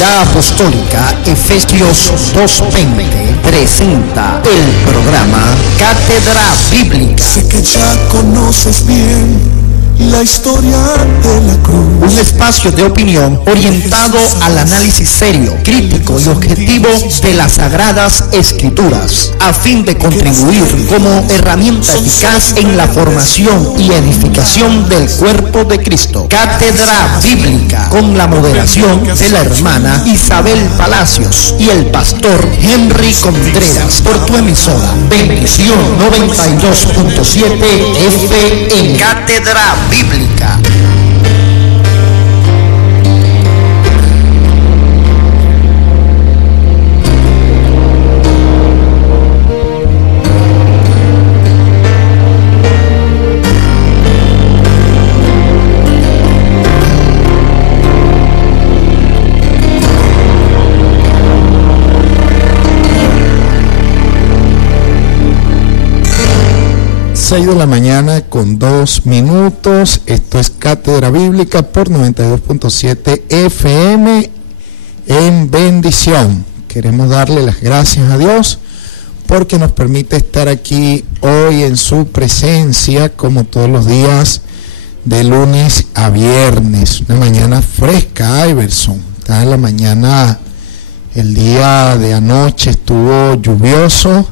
Universidad Apostólica Efesios 2:20 presenta el programa Cátedra Bíblica. Sé que ya conoces bien la historia de la cruz. Un espacio de opinión orientado al análisis serio, crítico y objetivo de las Sagradas Escrituras, a fin de contribuir como herramienta eficaz en la formación y edificación del cuerpo de Cristo. Cátedra Bíblica, con la moderación de la hermana Isabel Palacios y el pastor Henry Contreras, por tu emisora Bendición 92.7 FM. Cátedra Bíblica. De la mañana con 2 minutos. Esto es Cátedra Bíblica por 92.7 FM en Bendición. Queremos darle las gracias a Dios porque nos permite estar aquí hoy en su presencia, como todos los días, de lunes a viernes. Una mañana fresca, Iverson. Está en la mañana, el día de anoche estuvo lluvioso.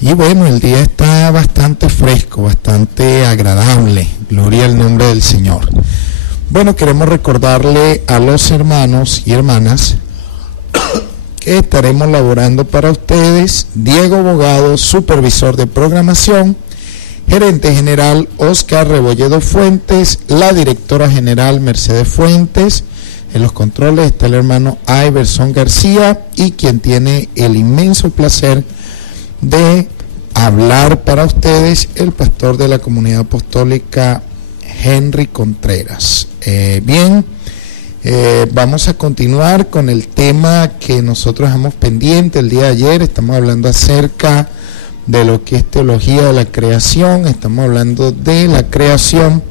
Y bueno, el día está bastante fresco, bastante agradable. Gloria al nombre del Señor. Bueno, queremos recordarle a los hermanos y hermanas que estaremos laborando para ustedes. Diego Bogado, supervisor de programación. Gerente general Oscar Rebolledo Fuentes. La directora general Mercedes Fuentes. En los controles está el hermano Iverson García. Y quien tiene el inmenso placer de hablar para ustedes, el pastor de la comunidad apostólica Henry Contreras. Vamos a continuar con el tema que nosotros dejamos pendiente el día de ayer. Estamos hablando acerca de lo que es teología de la creación. Estamos hablando de la creación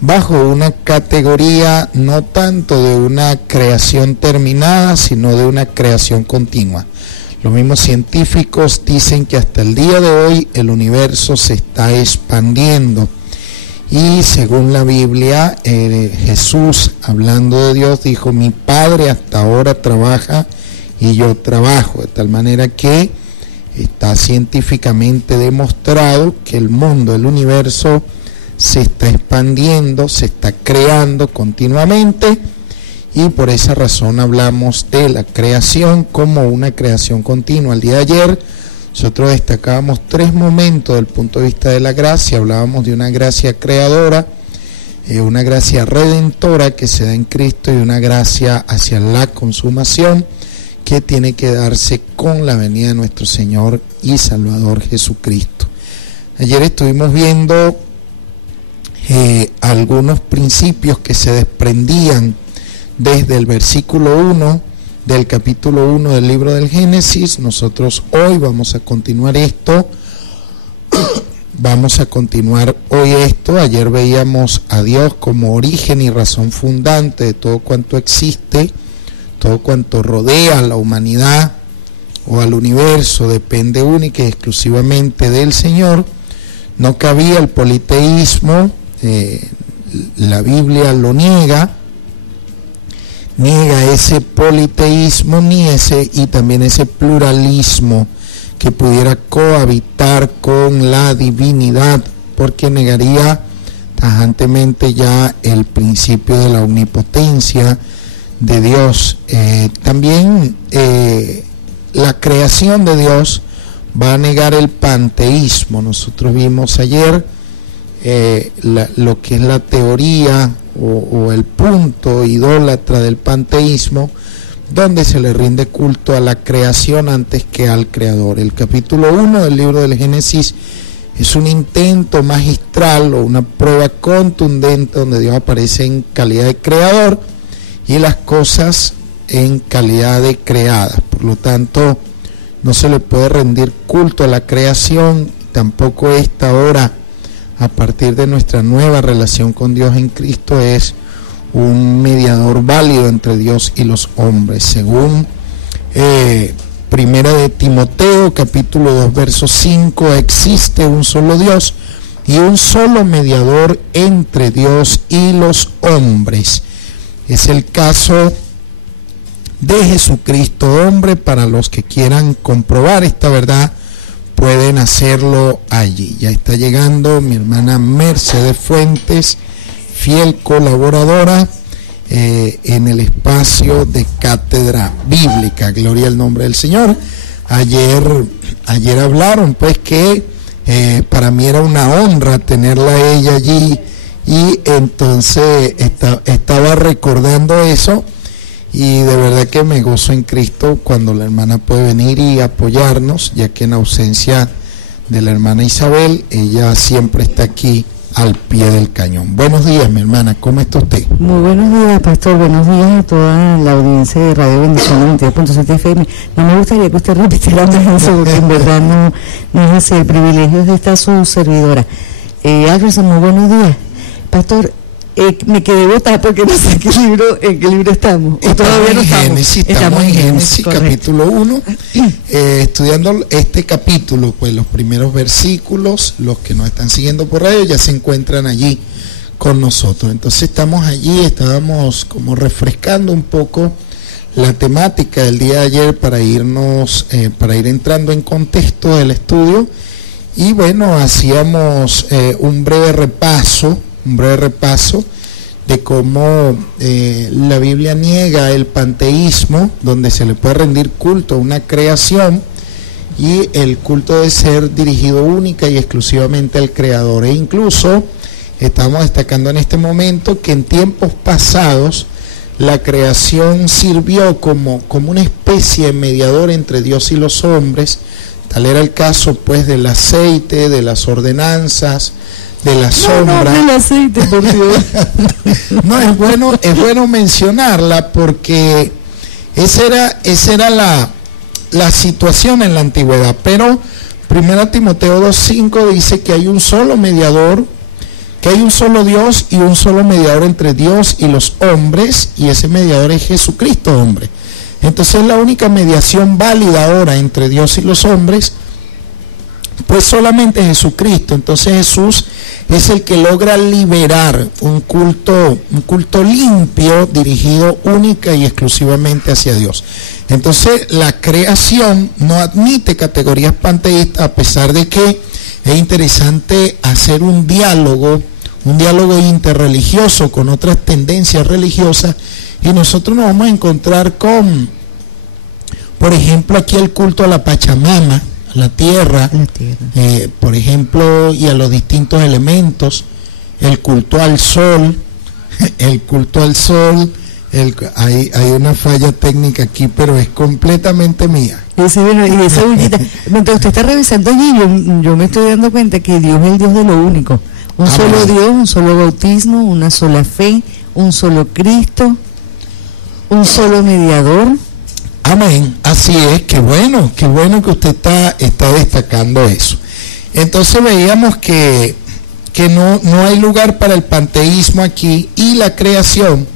bajo una categoría no tanto de una creación terminada, sino de una creación continua. Los mismos científicos dicen que hasta el día de hoy el universo se está expandiendo. Y según la Biblia, Jesús, hablando de Dios, dijo: mi Padre hasta ahora trabaja y yo trabajo. De tal manera que está científicamente demostrado que el mundo, el universo, se está expandiendo, se está creando continuamente. Y por esa razón hablamos de la creación como una creación continua. El día de ayer nosotros destacábamos 3 momentos del punto de vista de la gracia. Hablábamos de una gracia creadora, una gracia redentora que se da en Cristo y una gracia hacia la consumación que tiene que darse con la venida de nuestro Señor y Salvador Jesucristo. Ayer estuvimos viendo algunos principios que se desprendían desde el versículo 1 del capítulo 1 del libro del Génesis. Nosotros hoy vamos a continuar esto. Ayer veíamos a Dios como origen y razón fundante de todo cuanto existe, todo cuanto rodea a la humanidad o al universo, depende única y exclusivamente del Señor. No cabía el politeísmo, la Biblia lo niega ese politeísmo y también ese pluralismo que pudiera cohabitar con la divinidad, porque negaría tajantemente ya el principio de la omnipotencia de Dios. También la creación de Dios va a negar el panteísmo. Nosotros vimos ayer lo que es la teoría o el punto idólatra del panteísmo, donde se le rinde culto a la creación antes que al creador. El capítulo 1 del libro del Génesis es un intento magistral o una prueba contundente donde Dios aparece en calidad de creador y las cosas en calidad de creadas. Por lo tanto, no se le puede rendir culto a la creación, tampoco esta hora, a partir de nuestra nueva relación con Dios en Cristo, es un mediador válido entre Dios y los hombres. Según Primera de Timoteo, capítulo 2, verso 5, existe un solo Dios y un solo mediador entre Dios y los hombres. Es el caso de Jesucristo hombre. Para los que quieran comprobar esta verdad, pueden hacerlo allí. Ya está llegando mi hermana Mercedes Fuentes, fiel colaboradora en el espacio de Cátedra Bíblica. Gloria al nombre del Señor. Ayer hablaron pues que para mí era una honra tenerla a ella allí, y entonces estaba recordando eso, y de verdad que me gozo en Cristo cuando la hermana puede venir y apoyarnos, ya que en ausencia de la hermana Isabel, ella siempre está aquí al pie del cañón. Buenos días, mi hermana, ¿cómo está usted? Muy buenos días, pastor. Buenos días a toda la audiencia de Radio Bendición 92.7 FM. No me gustaría que usted repitiera más eso, porque en verdad no es así. El privilegio es de estar su servidora. Alberson, muy buenos días. Pastor, me quedé botada porque no sé en qué libro estamos. Todavía no estamos. Estamos en Génesis, capítulo 1, estudiando este capítulo, pues los primeros versículos. Los que nos están siguiendo por radio ya se encuentran allí con nosotros. Entonces estamos allí, estábamos como refrescando un poco la temática del día de ayer para ir entrando en contexto del estudio. Y bueno, hacíamos un breve repaso de cómo la Biblia niega el panteísmo, donde se le puede rendir culto a una creación, y el culto debe ser dirigido única y exclusivamente al Creador. E incluso estamos destacando en este momento que en tiempos pasados la creación sirvió como una especie de mediador entre Dios y los hombres. Tal era el caso pues del aceite, de las ordenanzas, de la sombra. No, el aceite, por Dios. No, es bueno mencionarla, porque esa era la situación en la antigüedad. Pero 1 Timoteo 2:5 dice que hay un solo mediador, que hay un solo Dios y un solo mediador entre Dios y los hombres, y ese mediador es Jesucristo hombre. Entonces la única mediación válida ahora entre Dios y los hombres, pues solamente Jesucristo. Entonces Jesús es el que logra liberar un culto limpio, dirigido única y exclusivamente hacia Dios. Entonces la creación no admite categorías panteístas, a pesar de que es interesante hacer un diálogo interreligioso con otras tendencias religiosas, y nosotros nos vamos a encontrar con, por ejemplo, aquí el culto a la Pachamama, a la tierra, por ejemplo, y a los distintos elementos, el culto al sol, hay una falla técnica aquí, pero es completamente mía. Y esa bullita, mientras usted está revisando allí, yo me estoy dando cuenta que Dios es el Dios de lo único. Un solo Dios, un solo bautismo, una sola fe, un solo Cristo, un solo mediador. Amén, así es. Qué bueno que usted está destacando eso. Entonces veíamos que no hay lugar para el panteísmo aquí, y la creación,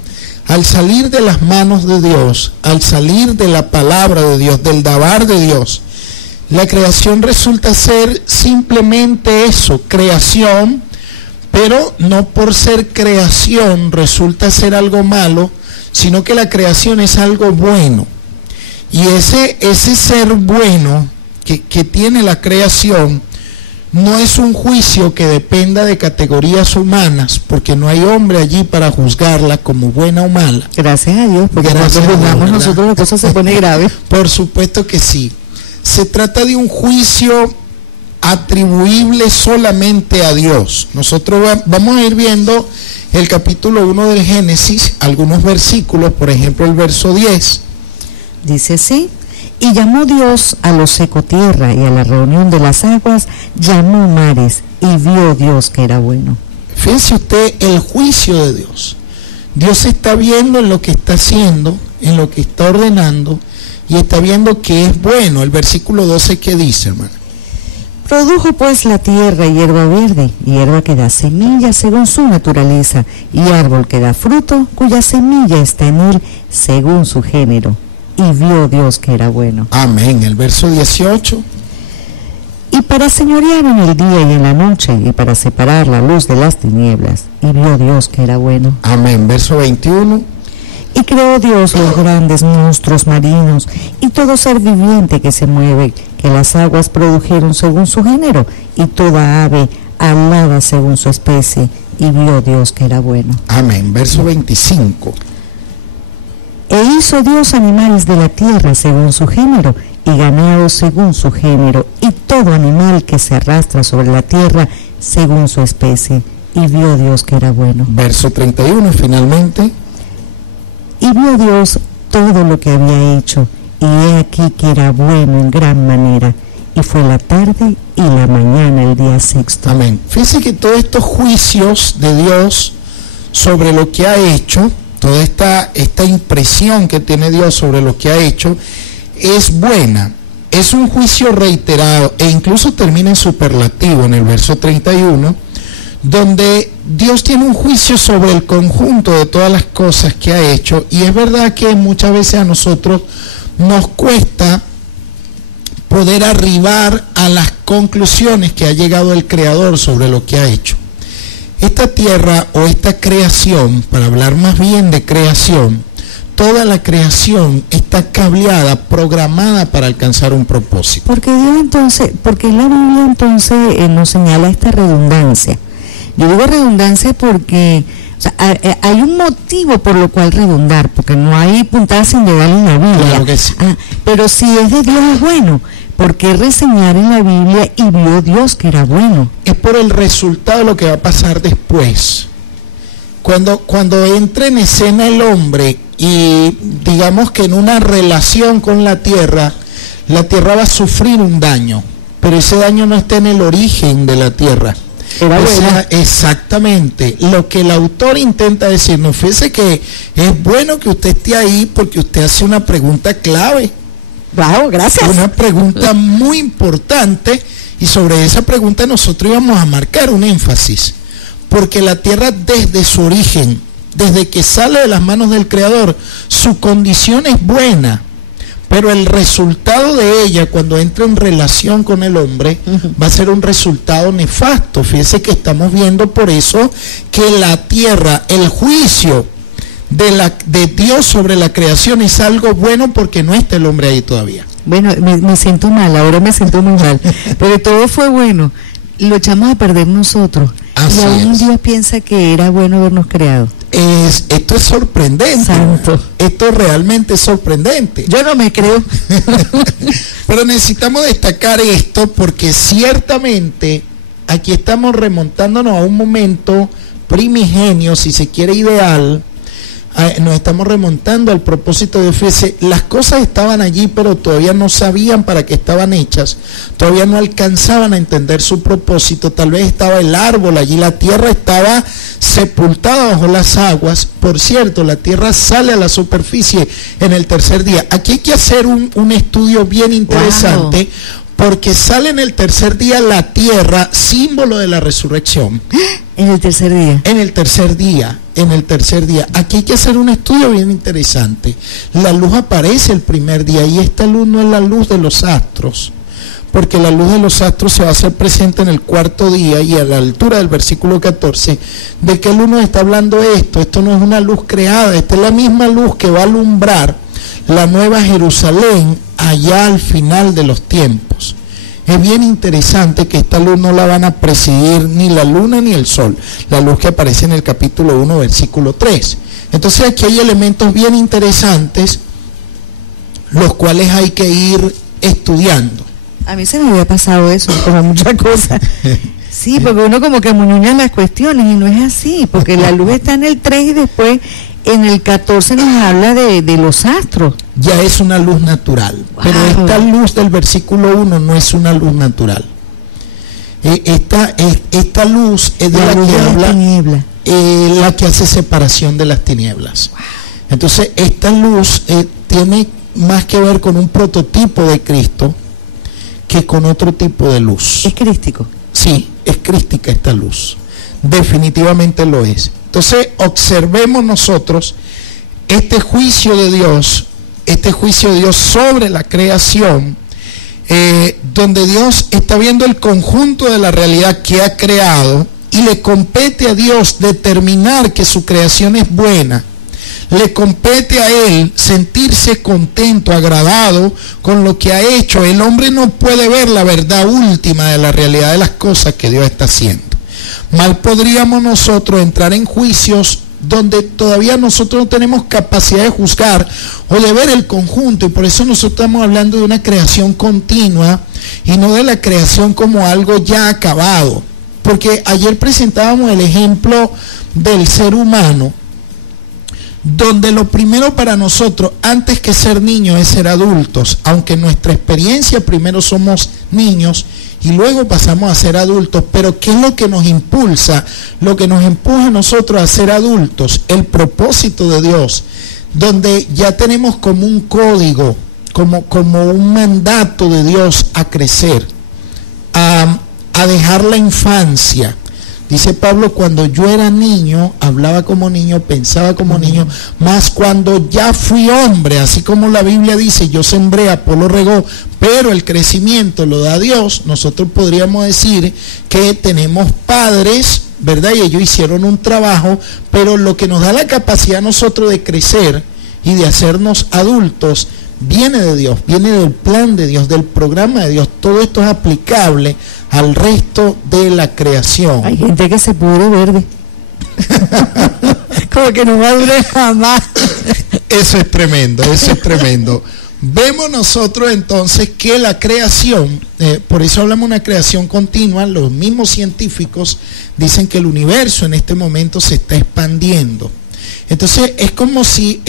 al salir de las manos de Dios, al salir de la palabra de Dios, del dabar de Dios, la creación resulta ser simplemente eso, creación, pero no por ser creación resulta ser algo malo, sino que la creación es algo bueno. Y ese ser bueno que tiene la creación no es un juicio que dependa de categorías humanas, porque no hay hombre allí para juzgarla como buena o mala. Gracias a Dios, porque cuando juzgamos nosotros la cosa se pone grave. Por supuesto que sí. Se trata de un juicio atribuible solamente a Dios. Nosotros vamos a ir viendo el capítulo 1 del Génesis, algunos versículos, por ejemplo el verso 10. Dice así: y llamó Dios a lo seco tierra, y a la reunión de las aguas llamó mares, y vio Dios que era bueno. Fíjense usted el juicio de Dios. Dios está viendo en lo que está haciendo, en lo que está ordenando, y está viendo que es bueno. El versículo 12, ¿qué dice, hermano? Produjo pues la tierra hierba verde, hierba que da semilla según su naturaleza, y árbol que da fruto, cuya semilla está en él según su género. Y vio Dios que era bueno. Amén. El verso 18. Y para señorear en el día y en la noche, y para separar la luz de las tinieblas, y vio Dios que era bueno. Amén. Verso 21. Y creó Dios los grandes monstruos marinos, y todo ser viviente que se mueve, que las aguas produjeron según su género, y toda ave alada según su especie, y vio Dios que era bueno. Amén. Verso 25. E hizo Dios animales de la tierra según su género, y ganado según su género, y todo animal que se arrastra sobre la tierra según su especie, y vio Dios que era bueno. Verso 31, finalmente. Y vio Dios todo lo que había hecho, y he aquí que era bueno en gran manera, y fue la tarde y la mañana el día sexto. Amén. Fíjense que todos estos juicios de Dios sobre lo que ha hecho, toda esta impresión que tiene Dios sobre lo que ha hecho, es buena. Es un juicio reiterado, e incluso termina en superlativo en el verso 31, donde Dios tiene un juicio sobre el conjunto de todas las cosas que ha hecho, y es verdad que muchas veces a nosotros nos cuesta poder arribar a las conclusiones que ha llegado el Creador sobre lo que ha hecho. Esta tierra o esta creación, para hablar más bien de creación, toda la creación está cableada, programada para alcanzar un propósito. Porque la Biblia entonces nos señala esta redundancia. Yo digo redundancia porque hay un motivo por lo cual redundar, porque no hay puntadas sin dedal en la Biblia. Claro que sí. Pero si es de Dios es bueno, ¿por qué reseñar en la Biblia y vio Dios que era bueno? Es por el resultado de lo que va a pasar después. Cuando entre en escena el hombre y digamos que en una relación con la tierra va a sufrir un daño, pero ese daño no está en el origen de la tierra. Exactamente, lo que el autor intenta decirnos, fíjese que es bueno que usted esté ahí porque usted hace una pregunta clave. Wow, gracias. Una pregunta muy importante, y sobre esa pregunta nosotros íbamos a marcar un énfasis, porque la tierra desde su origen, desde que sale de las manos del Creador, su condición es buena. Pero el resultado de ella, cuando entra en relación con el hombre, va a ser un resultado nefasto. Fíjese que estamos viendo por eso que la tierra, el juicio de Dios sobre la creación es algo bueno, porque no está el hombre ahí todavía. Bueno, me siento mal, ahora me siento muy mal, pero todo fue bueno. Lo echamos a perder nosotros. Así y aún es. Dios piensa que era bueno habernos creado. Esto es sorprendente. Santo. Esto realmente es sorprendente. Yo no me creo. Pero necesitamos destacar esto, porque ciertamente aquí estamos remontándonos a un momento primigenio, si se quiere ideal. Nos estamos remontando al propósito de Dios. Las cosas estaban allí, pero todavía no sabían para qué estaban hechas, todavía no alcanzaban a entender su propósito. Tal vez estaba el árbol allí, la tierra estaba sepultada bajo las aguas. Por cierto, la tierra sale a la superficie en el tercer día. Aquí hay que hacer un estudio bien interesante. Wow. Porque sale en el tercer día la tierra, símbolo de la resurrección. En el tercer día. En el tercer día. Aquí hay que hacer un estudio bien interesante. La luz aparece el primer día, y esta luz no es la luz de los astros, porque la luz de los astros se va a hacer presente en el cuarto día, y a la altura del versículo 14, ¿de qué luz nos está hablando esto? Esto no es una luz creada, esta es la misma luz que va a alumbrar la nueva Jerusalén allá al final de los tiempos. Es bien interesante que esta luz no la van a presidir ni la luna ni el sol, la luz que aparece en el capítulo 1, versículo 3. Entonces aquí hay elementos bien interesantes, los cuales hay que ir estudiando. A mí se me había pasado eso, como muchas cosas. Sí, porque uno como que muñuña las cuestiones, y no es así, porque la luz está en el 3 y después en el 14 nos habla de los astros. Ya es una luz natural. Wow. Pero esta luz del versículo 1 no es una luz natural. Esta luz es de la que habla, la que hace separación de las tinieblas. Wow. Entonces esta luz tiene más que ver con un prototipo de Cristo, que con otro tipo de luz. ¿Es crístico? Sí, es crística esta luz. Definitivamente lo es. Entonces, observemos nosotros este juicio de Dios sobre la creación, donde Dios está viendo el conjunto de la realidad que ha creado y le compete a Dios determinar que su creación es buena. Le compete a Él sentirse contento, agradado con lo que ha hecho. El hombre no puede ver la verdad última de la realidad de las cosas que Dios está haciendo. Mal podríamos nosotros entrar en juicios donde todavía nosotros no tenemos capacidad de juzgar o de ver el conjunto, y por eso nosotros estamos hablando de una creación continua y no de la creación como algo ya acabado. Porque ayer presentábamos el ejemplo del ser humano, donde lo primero para nosotros, antes que ser niños, es ser adultos, aunque en nuestra experiencia primero somos niños y luego pasamos a ser adultos. Pero ¿qué es lo que nos impulsa? Lo que nos empuja a nosotros a ser adultos, el propósito de Dios, donde ya tenemos como un código, como un mandato de Dios a crecer, a dejar la infancia. Dice Pablo, cuando yo era niño, hablaba como niño, pensaba como niño, mas cuando ya fui hombre, así como la Biblia dice, yo sembré, Apolo regó, pero el crecimiento lo da Dios. Nosotros podríamos decir que tenemos padres, ¿verdad? Y ellos hicieron un trabajo, pero lo que nos da la capacidad a nosotros de crecer y de hacernos adultos, viene de Dios, viene del plan de Dios, del programa de Dios. Todo esto es aplicable al resto de la creación. Hay gente que se pudre verde. Como que no va a durar jamás. Eso es tremendo, eso es tremendo. Vemos nosotros entonces que la creación, por eso hablamos de una creación continua. Los mismos científicos dicen que el universo en este momento se está expandiendo. Entonces es como si...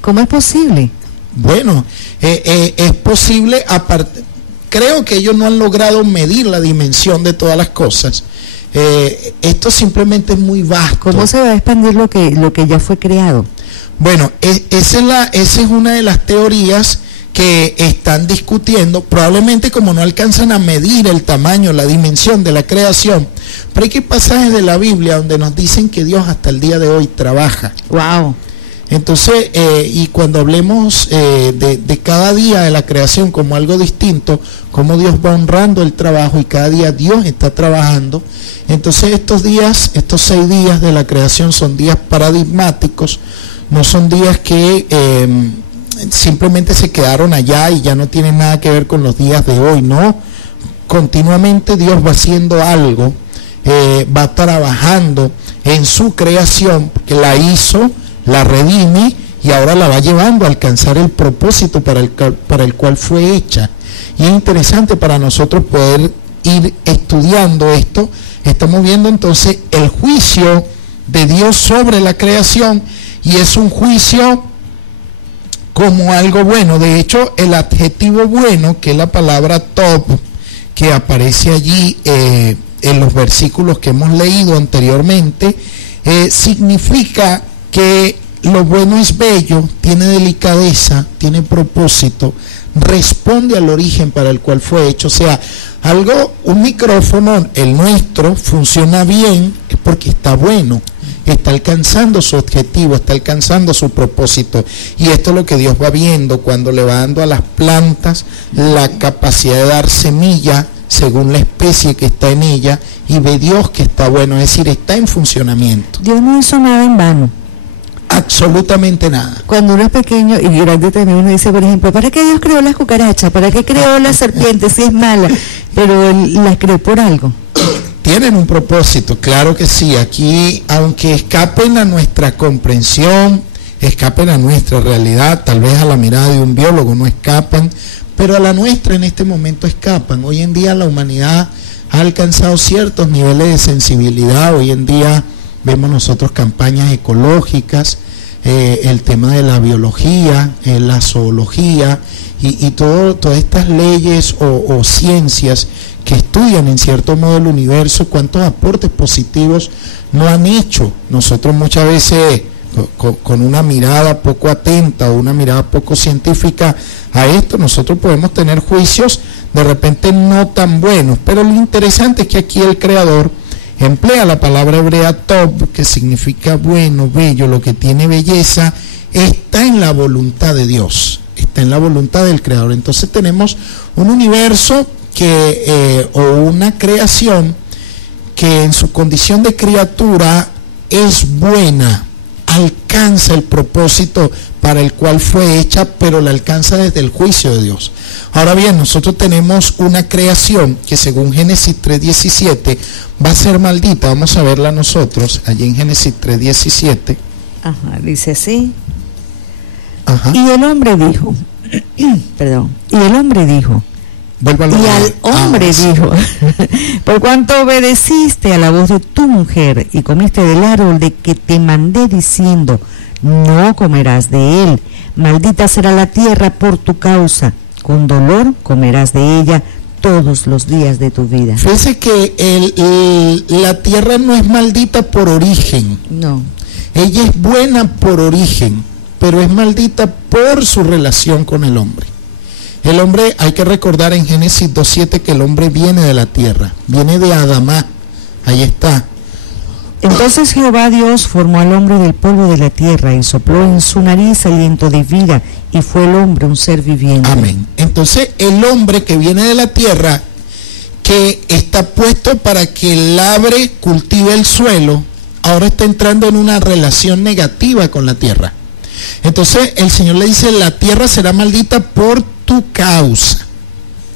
¿Cómo es posible? Bueno, es posible, aparte, creo que ellos no han logrado medir la dimensión de todas las cosas. Esto simplemente es muy vasto. ¿Cómo se va a expandir lo que ya fue creado? Bueno, esa es una de las teorías que están discutiendo. Probablemente, como no alcanzan a medir el tamaño, la dimensión de la creación, pero hay pasajes de la Biblia donde nos dicen que Dios hasta el día de hoy trabaja. ¡Wow! Entonces, y cuando hablemos de cada día de la creación como algo distinto, cómo Dios va honrando el trabajo y cada día Dios está trabajando, entonces estos 6 días de la creación son días paradigmáticos, no son días que simplemente se quedaron allá y ya no tienen nada que ver con los días de hoy, no. Continuamente Dios va haciendo algo, va trabajando en su creación, que la hizo, la redime y ahora la va llevando a alcanzar el propósito para el cual fue hecha. Y es interesante para nosotros poder ir estudiando esto. Estamos viendo entonces el juicio de Dios sobre la creación, y es un juicio como algo bueno. De hecho, el adjetivo bueno, que es la palabra tov, que aparece allí en los versículos que hemos leído anteriormente, significa que lo bueno es bello, tiene delicadeza, tiene propósito, responde al origen para el cual fue hecho. O sea, un micrófono, el nuestro, funciona bien, es porque está bueno, está alcanzando su objetivo, está alcanzando su propósito. Y esto es lo que Dios va viendo cuando le va dando a las plantas la capacidad de dar semilla según la especie que está en ella, y ve Dios que está bueno, es decir, está en funcionamiento. Dios no hizo nada en vano. Absolutamente nada. Cuando uno es pequeño y grande también, uno dice, por ejemplo, ¿para qué Dios creó las cucarachas? ¿Para qué creó la serpiente si es mala? Pero Él las creó por algo. Tienen un propósito, claro que sí. Aquí, aunque escapen a nuestra comprensión, escapen a nuestra realidad, tal vez a la mirada de un biólogo no escapan, pero a la nuestra en este momento escapan. Hoy en día la humanidad ha alcanzado ciertos niveles de sensibilidad. Hoy en día vemos nosotros campañas ecológicas, el tema de la biología, la zoología y todas estas leyes o ciencias que estudian en cierto modo el universo, cuántos aportes positivos no han hecho. Nosotros muchas veces con una mirada poco atenta o una mirada poco científica a esto, nosotros podemos tener juicios de repente no tan buenos, pero lo interesante es que aquí el Creador emplea la palabra hebrea tov, que significa bueno, bello, lo que tiene belleza, está en la voluntad de Dios, está en la voluntad del Creador. Entonces tenemos un universo o una creación que en su condición de criatura es buena, alcanza el propósito para el cual fue hecha, pero la alcanza desde el juicio de Dios. Ahora bien, nosotros tenemos una creación que según Génesis 3:17 va a ser maldita. Vamos a verla nosotros, allí en Génesis 3:17. Ajá, dice así. Ajá. Y el hombre dijo, perdón, y el hombre dijo, Vuélvalo y a al leer. hombre Sí. dijo, por cuanto obedeciste a la voz de tu mujer y comiste del árbol de que te mandé diciendo, no comerás de él, maldita será la tierra por tu causa, con dolor comerás de ella todos los días de tu vida. Fíjese que la tierra no es maldita por origen, No, ella es buena por origen, pero es maldita por su relación con el hombre. El hombre, hay que recordar en Génesis 2:7 que el hombre viene de la tierra, viene de Adamá, ahí está. entonces Jehová Dios formó al hombre del polvo de la tierra y sopló en su nariz aliento de vida, y fue el hombre un ser viviente. Amén. Entonces el hombre que viene de la tierra, que está puesto para que labre, cultive el suelo, ahora está entrando en una relación negativa con la tierra. Entonces el Señor le dice, la tierra será maldita por tu causa.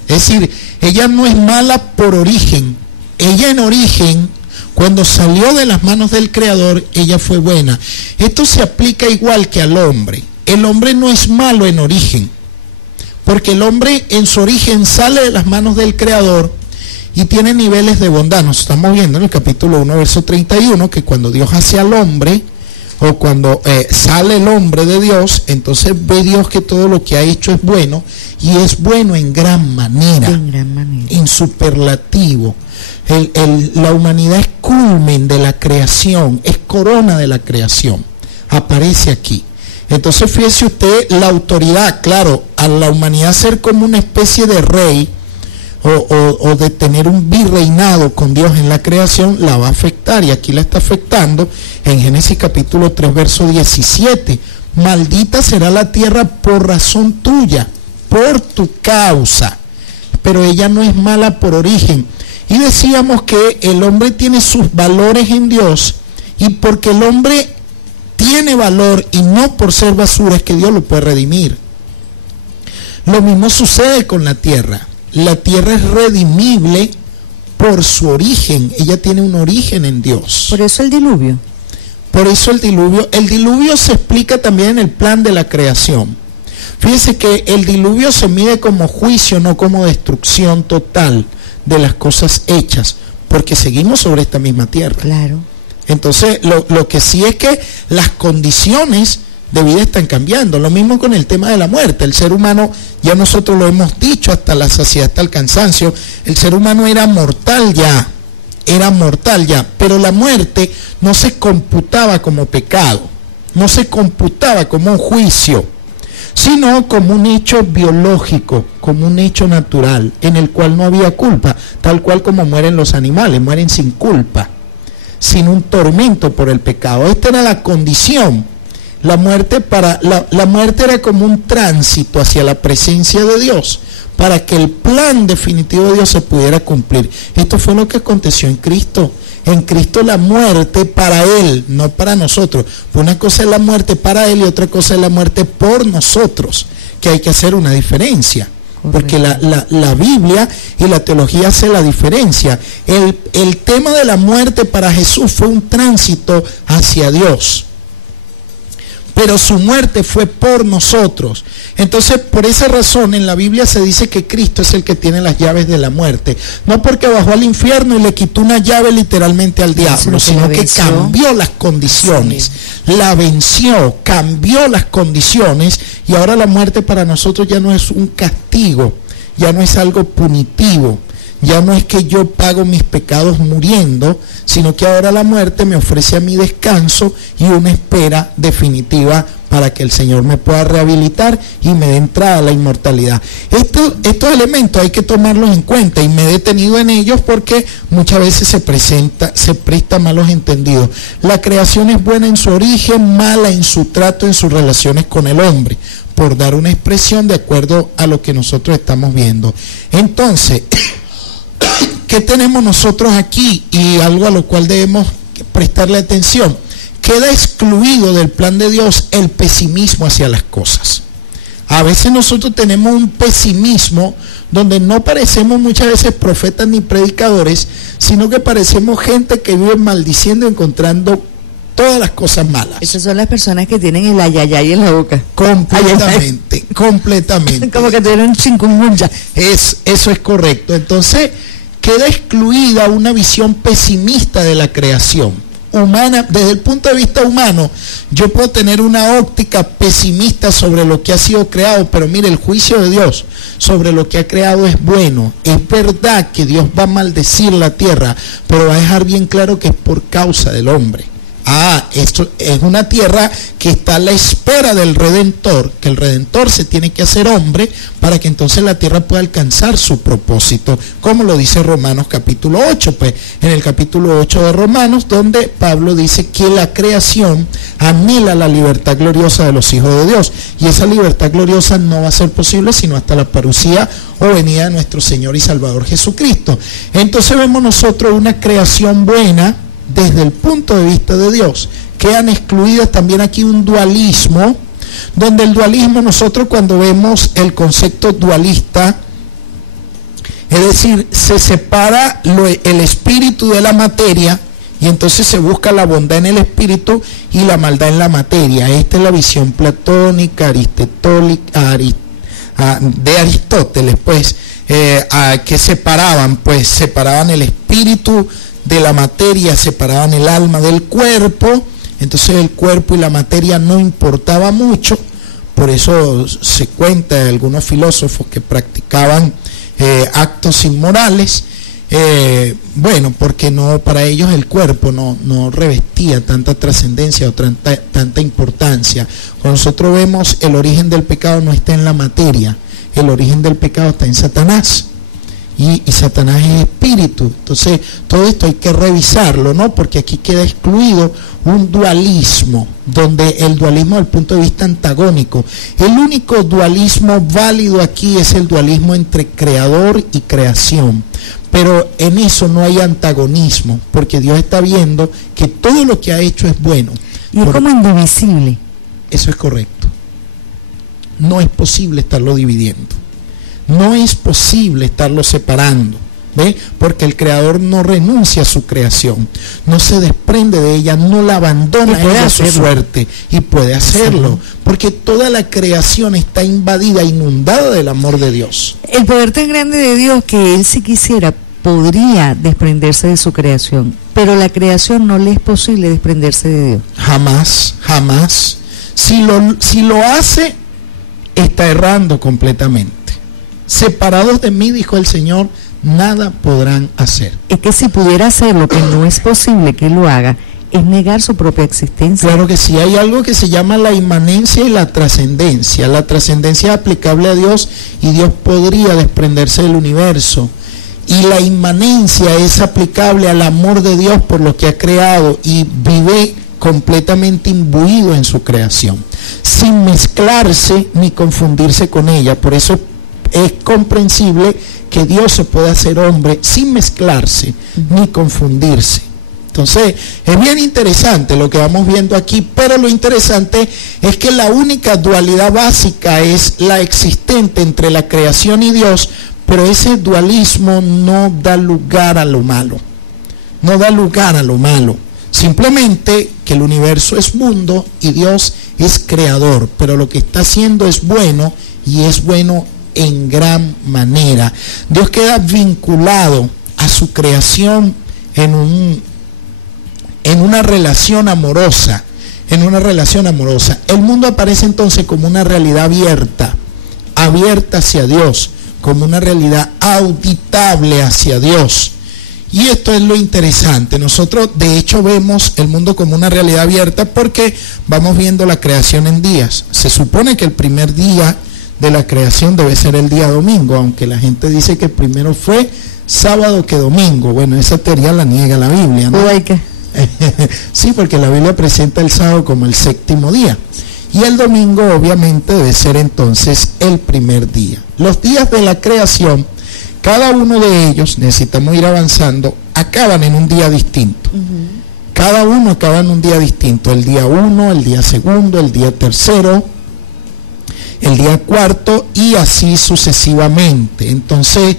Es decir, ella no es mala por origen, ella en origen, cuando salió de las manos del Creador, ella fue buena. Esto se aplica igual que al hombre. El hombre no es malo en origen, porque el hombre en su origen sale de las manos del Creador y tiene niveles de bondad. Nos estamos viendo en el capítulo 1, verso 31, que cuando Dios hace al hombre, o cuando sale el hombre de Dios, entonces ve Dios que todo lo que ha hecho es bueno, y es bueno en gran manera, en superlativo. La humanidad es culmen de la creación, es corona de la creación, aparece aquí. Entonces fíjese usted la autoridad, claro, a la humanidad ser como una especie de rey, o de tener un virreinado con Dios en la creación, la va a afectar, y aquí la está afectando en Génesis capítulo 3, verso 17. Maldita será la tierra por razón tuya, por tu causa, pero ella no es mala por origen. Y decíamos que el hombre tiene sus valores en Dios, y porque el hombre tiene valor y no por ser basura es que Dios lo puede redimir. Lo mismo sucede con la tierra. La tierra es redimible por su origen, ella tiene un origen en Dios. Por eso el diluvio. Por eso el diluvio se explica también en el plan de la creación. Fíjense que el diluvio se mide como juicio, no como destrucción total de las cosas hechas, porque seguimos sobre esta misma tierra. Claro. Entonces, lo que sí es que las condiciones de vida están cambiando. Lo mismo con el tema de la muerte. El ser humano, ya nosotros lo hemos dicho hasta la saciedad, hasta el cansancio, el ser humano era mortal ya, pero la muerte no se computaba como pecado, no se computaba como un juicio, sino como un hecho biológico, como un hecho natural, en el cual no había culpa, tal cual como mueren los animales, mueren sin culpa, sin un tormento por el pecado. Esta era la condición. La muerte era como un tránsito hacia la presencia de Dios, para que el plan definitivo de Dios se pudiera cumplir. Esto fue lo que aconteció en Cristo. En Cristo la muerte para Él, no para nosotros. Una cosa es la muerte para Él y otra cosa es la muerte por nosotros, que hay que hacer una diferencia. Porque la Biblia y la teología hace la diferencia. El tema de la muerte para Jesús fue un tránsito hacia Dios, pero su muerte fue por nosotros. Entonces, por esa razón, en la Biblia se dice que Cristo es el que tiene las llaves de la muerte. No porque bajó al infierno y le quitó una llave literalmente al diablo, sino que cambió las condiciones, la venció, cambió las condiciones, y ahora la muerte para nosotros ya no es un castigo, ya no es algo punitivo, Ya no es que yo pago mis pecados muriendo, sino que ahora la muerte me ofrece a mí descanso y una espera definitiva para que el Señor me pueda rehabilitar y me dé entrada a la inmortalidad. Estos elementos hay que tomarlos en cuenta y me he detenido en ellos porque muchas veces se presta malos entendidos. La creación es buena en su origen, mala en su trato, en sus relaciones con el hombre, por dar una expresión de acuerdo a lo que nosotros estamos viendo. Entonces, ¿qué tenemos nosotros aquí? Y algo a lo cual debemos prestarle atención. Queda excluido del plan de Dios el pesimismo hacia las cosas. A veces nosotros tenemos un pesimismo donde no parecemos muchas veces profetas ni predicadores, sino que parecemos gente que vive maldiciendo, encontrando todas las cosas malas. Esas son las personas que tienen el ayayay en la boca. Completamente, completamente. Como que tienen chikungunya. Eso es correcto. Entonces, queda excluida una visión pesimista de la creación humana. Desde el punto de vista humano, yo puedo tener una óptica pesimista sobre lo que ha sido creado, pero mire, el juicio de Dios sobre lo que ha creado es bueno. Es verdad que Dios va a maldecir la tierra, pero va a dejar bien claro que es por causa del hombre. Esto es una tierra que está a la espera del Redentor, que el Redentor se tiene que hacer hombre para que entonces la tierra pueda alcanzar su propósito, como lo dice Romanos capítulo 8, pues en el capítulo 8 de Romanos, donde Pablo dice que la creación anhela la libertad gloriosa de los hijos de Dios, y esa libertad gloriosa no va a ser posible sino hasta la parucía o venida de nuestro Señor y Salvador Jesucristo. Entonces vemos nosotros una creación buena desde el punto de vista de Dios. Quedan excluidas también aquí un dualismo, donde el dualismo, nosotros cuando vemos el concepto dualista, es decir, se separa el espíritu de la materia y entonces se busca la bondad en el espíritu y la maldad en la materia. Esta es la visión platónica, aristotélica, de Aristóteles, pues, que separaban el espíritu de la materia, separaban el alma del cuerpo. Entonces el cuerpo y la materia no importaba mucho. Por eso se cuenta de algunos filósofos que practicaban actos inmorales, porque no, para ellos el cuerpo no revestía tanta trascendencia o tanta importancia. Cuando nosotros vemos, el origen del pecado no está en la materia, el origen del pecado está en Satanás. Y Satanás es espíritu. Entonces todo esto hay que revisarlo, ¿no? Porque aquí queda excluido un dualismo, donde el dualismo desde el punto de vista antagónico. El único dualismo válido aquí es el dualismo entre creador y creación, pero en eso no hay antagonismo, porque Dios está viendo que todo lo que ha hecho es bueno. Y es como indivisible. Eso es correcto. No es posible estarlo dividiendo. No es posible estarlo separando, ¿ve? Porque el creador no renuncia a su creación, no se desprende de ella, no la abandona a ella a su suerte, y puede hacerlo, porque toda la creación está invadida, inundada del amor de Dios. El poder tan grande de Dios que Él, si quisiera, podría desprenderse de su creación, pero la creación no le es posible desprenderse de Dios. Jamás, jamás. Si lo hace, está errando completamente. Separados de mí, dijo el Señor, nada podrán hacer. Es que si pudiera hacer lo que no es posible que lo haga, es negar su propia existencia. Claro que sí, hay algo que se llama la inmanencia y la trascendencia. La trascendencia es aplicable a Dios y Dios podría desprenderse del universo. Y la inmanencia es aplicable al amor de Dios por lo que ha creado y vive completamente imbuido en su creación, sin mezclarse ni confundirse con ella. Por eso es comprensible que Dios se pueda hacer hombre sin mezclarse ni confundirse. Entonces, es bien interesante lo que vamos viendo aquí, pero lo interesante es que la única dualidad básica es la existente entre la creación y Dios, pero ese dualismo no da lugar a lo malo. No da lugar a lo malo. Simplemente que el universo es mundo y Dios es creador, pero lo que está haciendo es bueno y es bueno en gran manera. Dios queda vinculado a su creación en una relación amorosa, El mundo aparece entonces como una realidad abierta hacia Dios, como una realidad auditable hacia Dios. Y esto es lo interesante. Nosotros de hecho vemos el mundo como una realidad abierta porque vamos viendo la creación en días. Se supone que el primer día de la creación debe ser el día domingo, aunque la gente dice que primero fue sábado que domingo. Bueno, esa teoría la niega la Biblia, ¿no? Sí, porque la Biblia presenta el sábado como el séptimo día. Y el domingo obviamente debe ser entonces el primer día. Los días de la creación, cada uno de ellos, necesitamos ir avanzando, acaban en un día distinto. Cada uno acaba en un día distinto. El día 1, el día 2, el día 3, el día 4 y así sucesivamente. Entonces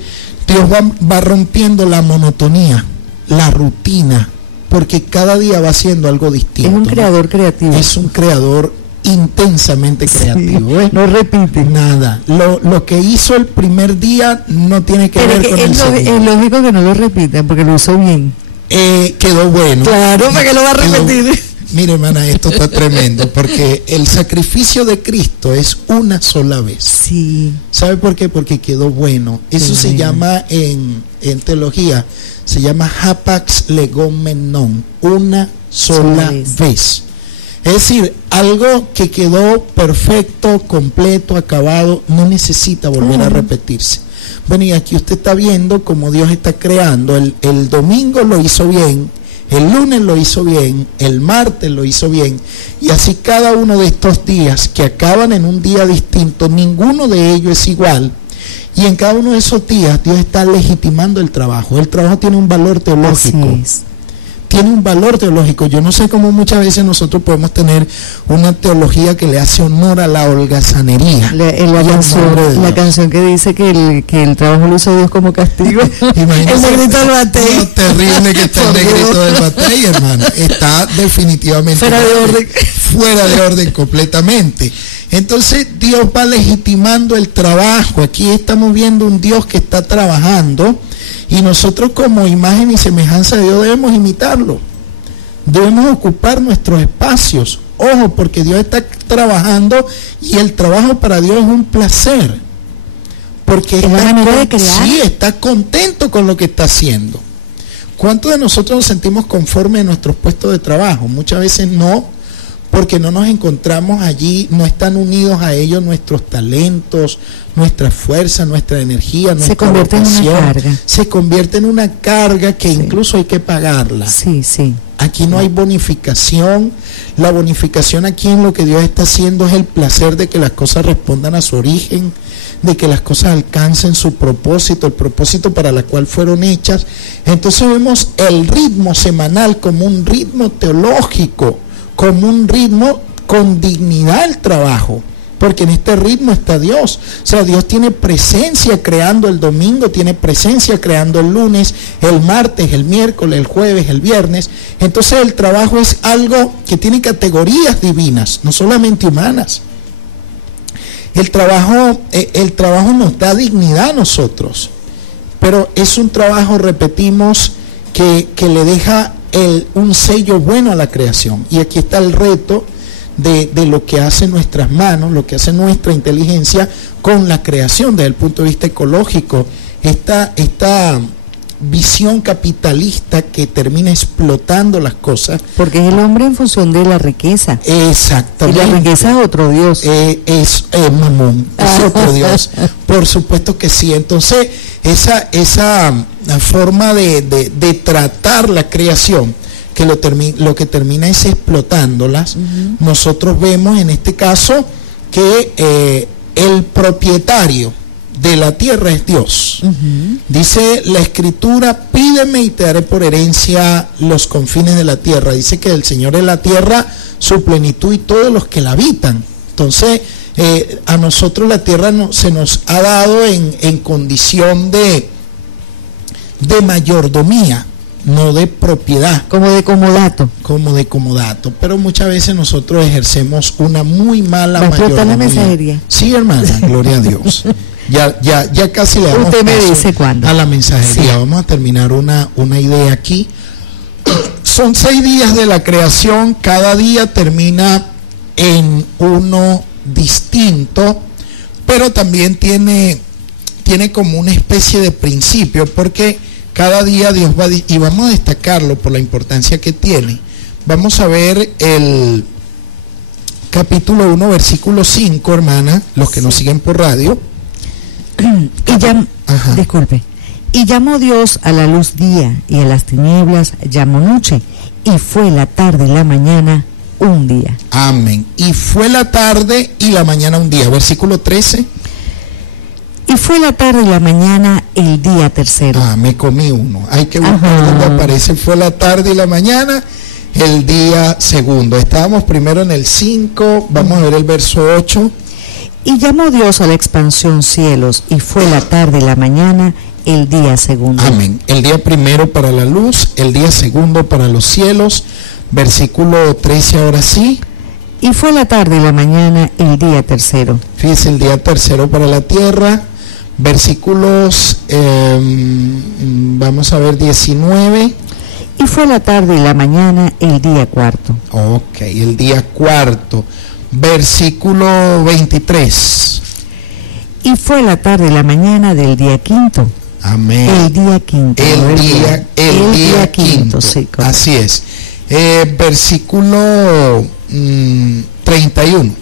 Dios va rompiendo la monotonía, la rutina, porque cada día va haciendo algo distinto. Es un creador creativo. Es un creador intensamente creativo. Sí, no repite nada. Lo que hizo el primer día no tiene que ver con el segundo. Es lógico que no lo repita porque lo hizo bien. Quedó bueno. Claro, ¿para qué lo va a repetir? Mire, hermana, esto está tremendo porque el sacrificio de Cristo es una sola vez. Sí. ¿Sabe por qué? Porque quedó bueno. Eso se llama en teología, se llama hapax legomenon, una sola vez. Es decir, algo que quedó perfecto, completo, acabado, no necesita volver a repetirse. Bueno, y aquí usted está viendo cómo Dios está creando. El domingo lo hizo bien, el lunes lo hizo bien, el martes lo hizo bien, y así cada uno de estos días que acaban en un día distinto, ninguno de ellos es igual. Y en cada uno de esos días Dios está legitimando el trabajo. El trabajo tiene un valor teológico. Tiene un valor teológico. Yo no sé cómo muchas veces nosotros podemos tener una teología que le hace honor a la holgazanería. La canción que dice que el trabajo lo hizo Dios como castigo. El negrito del batey. Lo terrible que está el negrito del batey, hermano. Está definitivamente fuera de orden completamente. Entonces Dios va legitimando el trabajo. Aquí estamos viendo un Dios que está trabajando. Y nosotros como imagen y semejanza de Dios debemos imitarlo. Debemos ocupar nuestros espacios. Ojo, porque Dios está trabajando y el trabajo para Dios es un placer. Porque está contento con lo que está haciendo. ¿Cuántos de nosotros nos sentimos conformes en nuestros puestos de trabajo? Muchas veces no, porque no nos encontramos allí, no están unidos a ellos nuestros talentos, nuestra fuerza, nuestra energía, nuestra vocación. Se convierte en una carga que incluso hay que pagarla. Aquí no hay bonificación. La bonificación aquí en lo que Dios está haciendo es el placer de que las cosas respondan a su origen, de que las cosas alcancen su propósito, el propósito para el cual fueron hechas. Entonces vemos el ritmo semanal como un ritmo teológico, como un ritmo con dignidad al trabajo, porque en este ritmo está Dios. O sea, Dios tiene presencia creando el domingo, tiene presencia creando el lunes, el martes, el miércoles, el jueves, el viernes. Entonces el trabajo es algo que tiene categorías divinas, no solamente humanas. El trabajo nos da dignidad a nosotros, pero es un trabajo, repetimos, que le deja un sello bueno a la creación. Y aquí está el reto de lo que hacen nuestras manos, lo que hace nuestra inteligencia con la creación desde el punto de vista ecológico. Esta visión capitalista que termina explotando las cosas. Porque es el hombre en función de la riqueza. Exactamente. Y la riqueza es otro Dios. Es mamón, es otro Dios. Por supuesto que sí. Entonces, esa forma de tratar la creación, que lo que termina es explotándolas. Nosotros vemos en este caso que el propietario de la tierra es Dios. Dice la Escritura: pídeme y te daré por herencia los confines de la tierra. Dice que el Señor es la tierra, su plenitud y todos los que la habitan. Entonces a nosotros la tierra se nos ha dado en condición de mayordomía, no de propiedad. Como de comodato. Pero muchas veces nosotros ejercemos una muy mala mayordomía. La mensajería. Sí, hermana, gloria a Dios. Ya casi le damos Usted me dice cuándo. A la mensajería. Sí. Vamos a terminar una idea aquí. Son 6 días de la creación, cada día termina en uno distinto, pero también tiene tiene como una especie de principio, porque cada día Dios va, y vamos a destacarlo por la importancia que tiene. Vamos a ver el capítulo 1, versículo 5, hermana, los que nos siguen por radio. Disculpe. Y llamó Dios a la luz día, y a las tinieblas llamó noche, y fue la tarde y la mañana un día. Amén. Y fue la tarde y la mañana un día. Versículo 13. Y fue la tarde y la mañana el día tercero. Me comí uno. Hay que buscar donde aparece fue la tarde y la mañana el día segundo. Estábamos primero en el 5, vamos a ver el verso 8. Y llamó Dios a la expansión cielos, y fue la tarde y la mañana el día segundo. Amén. El día primero para la luz, el día segundo para los cielos. Versículo 13 ahora sí. Y fue la tarde y la mañana el día tercero. Fíjese, el día tercero para la tierra. Versículos, vamos a ver 19. Y fue la tarde y la mañana el día cuarto. Ok, el día cuarto. Versículo 23. Y fue la tarde y la mañana del día quinto. Amén. El día quinto. El día quinto. Sí, así es. Versículo 31.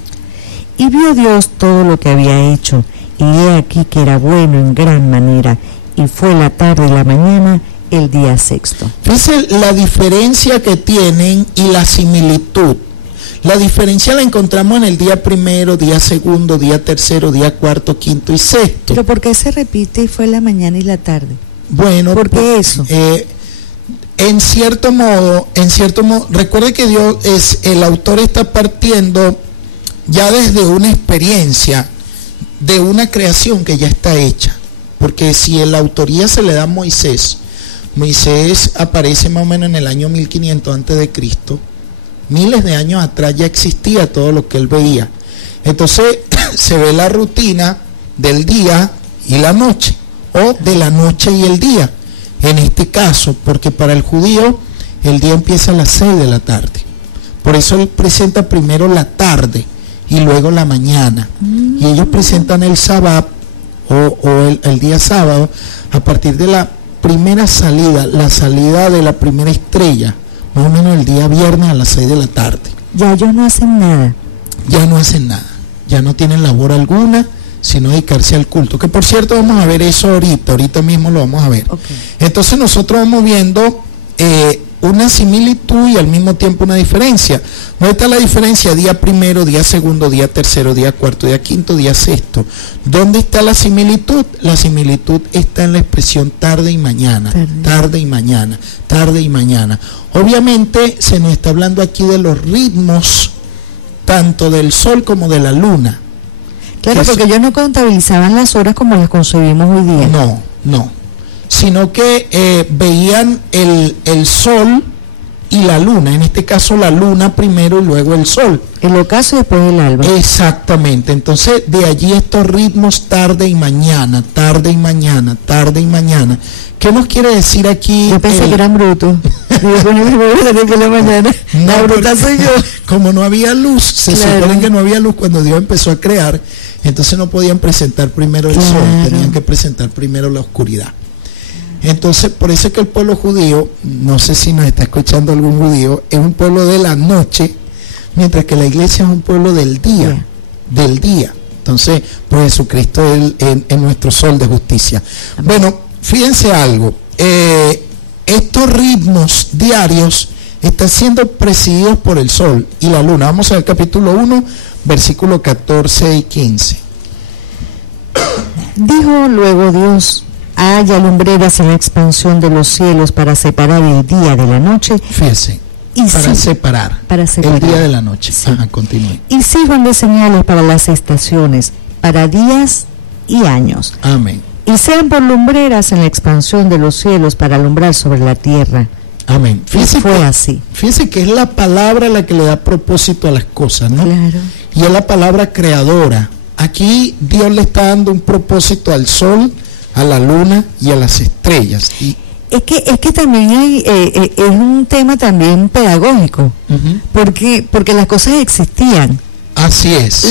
Y vio Dios todo lo que había hecho, y he aquí que era bueno en gran manera, y fue la tarde y la mañana el día sexto. Fíjense la diferencia que tienen y la similitud. La diferencia la encontramos en el día primero, día segundo, día tercero, día cuarto, quinto y sexto. ¿Pero por qué se repite y fue la mañana y la tarde? Bueno, ¿por qué eso? En cierto modo, recuerde que el autor está partiendo ya desde una experiencia de una creación que ya está hecha. Porque si la autoría se le da a Moisés aparece más o menos en el año 1500 antes de Cristo. Miles de años atrás ya existía todo lo que él veía. Entonces se ve la rutina del día y la noche, o de la noche y el día, en este caso, porque para el judío el día empieza a las 6 de la tarde. Por eso él presenta primero la tarde y luego la mañana. Y ellos presentan el sábado o el día sábado a partir de la primera salida, la salida de la primera estrella, más o menos el día viernes a las 6 de la tarde. Ya ellos no hacen nada. Ya no hacen nada, ya no tienen labor alguna, sino dedicarse al culto. Que por cierto vamos a ver eso ahorita mismo lo vamos a ver. Okay. Entonces nosotros vamos viendo una similitud y al mismo tiempo una diferencia. ¿Dónde está la diferencia? Día primero, día segundo, día tercero, día cuarto, día quinto, día sexto. ¿Dónde está la similitud? La similitud está en la expresión tarde y mañana, tarde y mañana, tarde y mañana. Obviamente se nos está hablando aquí de los ritmos tanto del sol como de la luna. Claro, porque ellos no contabilizaban las horas como las concebimos hoy día. No, sino que veían el sol y la luna, en este caso la luna primero y luego el sol. El ocaso y después el alba. Exactamente, entonces de allí estos ritmos tarde y mañana, tarde y mañana, tarde y mañana. ¿Qué nos quiere decir aquí? Yo pensé que eran brutos. La mañana. No, la bruta soy yo. Como no había luz, se supone que no había luz cuando Dios empezó a crear, entonces no podían presentar primero el sol, tenían que presentar primero la oscuridad. Entonces, por eso es que el pueblo judío, no sé si nos está escuchando algún judío, es un pueblo de la noche, mientras que la iglesia es un pueblo del día, del día. Entonces, pues Jesucristo es nuestro sol de justicia. Amén. Bueno, fíjense algo, estos ritmos diarios están siendo presididos por el sol y la luna. Vamos al capítulo 1, versículos 14 y 15. Dijo luego Dios: haya lumbreras en la expansión de los cielos para separar el día de la noche. Fíjese, para separar el día de la noche. Sí. Ajá, continúe. Y sirvan de señales para las estaciones, para días y años. Amén. Y sean por lumbreras en la expansión de los cielos para alumbrar sobre la tierra. Amén. Fíjese fue así. Fíjese que es la palabra la que le da propósito a las cosas, ¿no? Claro. Y es la palabra creadora. Aquí Dios le está dando un propósito al sol, a la luna y a las estrellas. Y es que también es un tema también pedagógico, porque las cosas existían, Así es.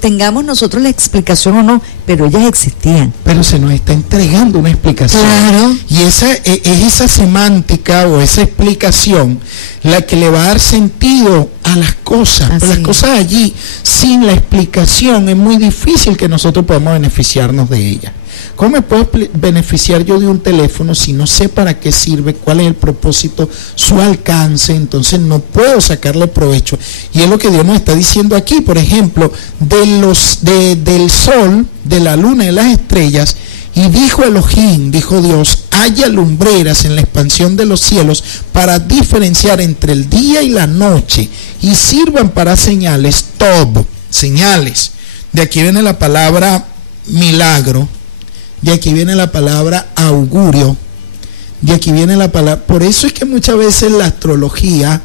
Tengamos nosotros la explicación o no, pero ellas existían. Pero se nos está entregando una explicación. Claro. Y es esa semántica o esa explicación la que le va a dar sentido a las cosas. Pero las cosas allí, sin la explicación, es muy difícil que nosotros podamos beneficiarnos de ellas. ¿Cómo me puedo beneficiar yo de un teléfono si no sé para qué sirve, cuál es el propósito, su alcance? Entonces no puedo sacarle provecho. Y es lo que Dios nos está diciendo aquí, por ejemplo, del sol, de la luna y de las estrellas. Y dijo Elohim, dijo Dios, haya lumbreras en la expansión de los cielos para diferenciar entre el día y la noche y sirvan para señales, todo, señales. De aquí viene la palabra milagro. De aquí viene la palabra augurio, de aquí viene la palabra, por eso es que muchas veces la astrología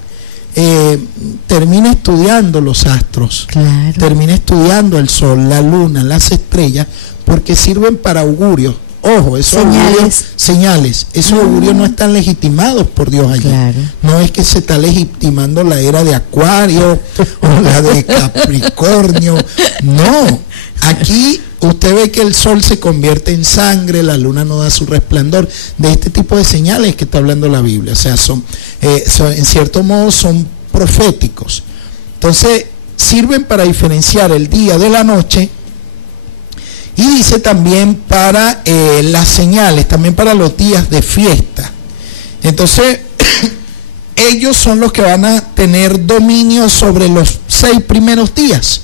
termina estudiando los astros, claro. Termina estudiando el sol, la luna, las estrellas, porque sirven para augurios. Ojo, esos señales, esos augurios no están legitimados por Dios allí. Claro. No es que se está legitimando la era de Acuario o la de Capricornio, no. Aquí usted ve que el sol se convierte en sangre, la luna no da su resplandor. De este tipo de señales que está hablando la Biblia, o sea, son en cierto modo son proféticos. Entonces, sirven para diferenciar el día de la noche. Y dice también para las señales, también para los días de fiesta. Entonces, ellos son los que van a tener dominio sobre los 6 primeros días.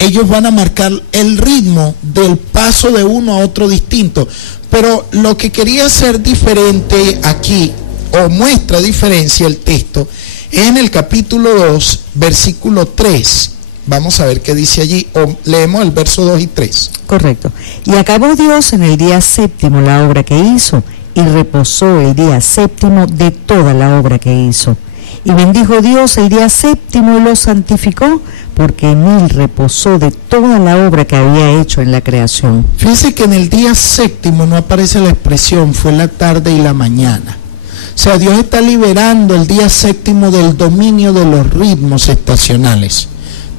Ellos van a marcar el ritmo del paso de uno a otro distinto. Pero lo que quería hacer diferente aquí, o muestra diferencia el texto, es en el capítulo 2, versículo 3. Vamos a ver qué dice allí, o leemos el verso 2 y 3. Correcto. Y acabó Dios en el día séptimo la obra que hizo, y reposó el día séptimo de toda la obra que hizo. Y bendijo Dios el día séptimo y lo santificó, porque en él reposó de toda la obra que había hecho en la creación. Fíjense que en el día séptimo no aparece la expresión, fue la tarde y la mañana. O sea, Dios está liberando el día séptimo del dominio de los ritmos estacionales.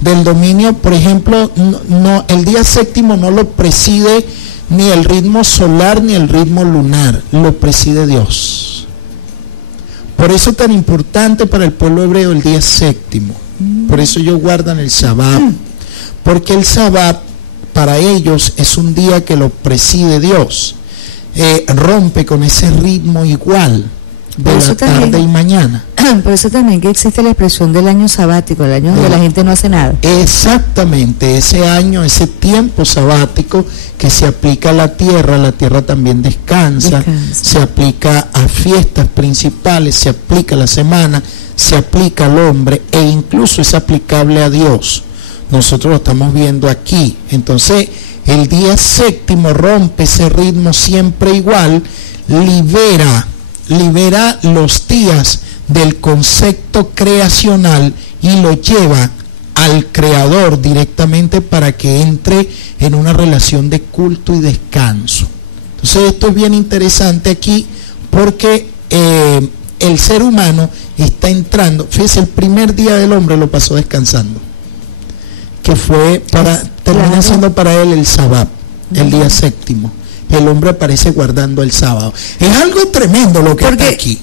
Del dominio, por ejemplo, no, el día séptimo no lo preside ni el ritmo solar ni el ritmo lunar, lo preside Dios. Por eso es tan importante para el pueblo hebreo el día séptimo. Por eso ellos guardan el Sabbat, porque el Sabbat para ellos es un día que lo preside Dios. Rompe con ese ritmo igual de la tarde y mañana. Por eso también que existe la expresión del año sabático, el año donde la gente no hace nada. Exactamente, ese año, ese tiempo sabático que se aplica a la tierra también descansa. Se aplica a fiestas principales, se aplica a la semana, se aplica al hombre e incluso es aplicable a Dios. Nosotros lo estamos viendo aquí. Entonces, el día séptimo rompe ese ritmo siempre igual, libera los días del concepto creacional y lo lleva al creador directamente para que entre en una relación de culto y descanso. Entonces esto es bien interesante aquí porque el ser humano está entrando, fíjese, el primer día del hombre lo pasó descansando, que fue termina siendo para él el Sabbat, el día séptimo. El hombre aparece guardando el sábado. Es algo tremendo lo que está aquí.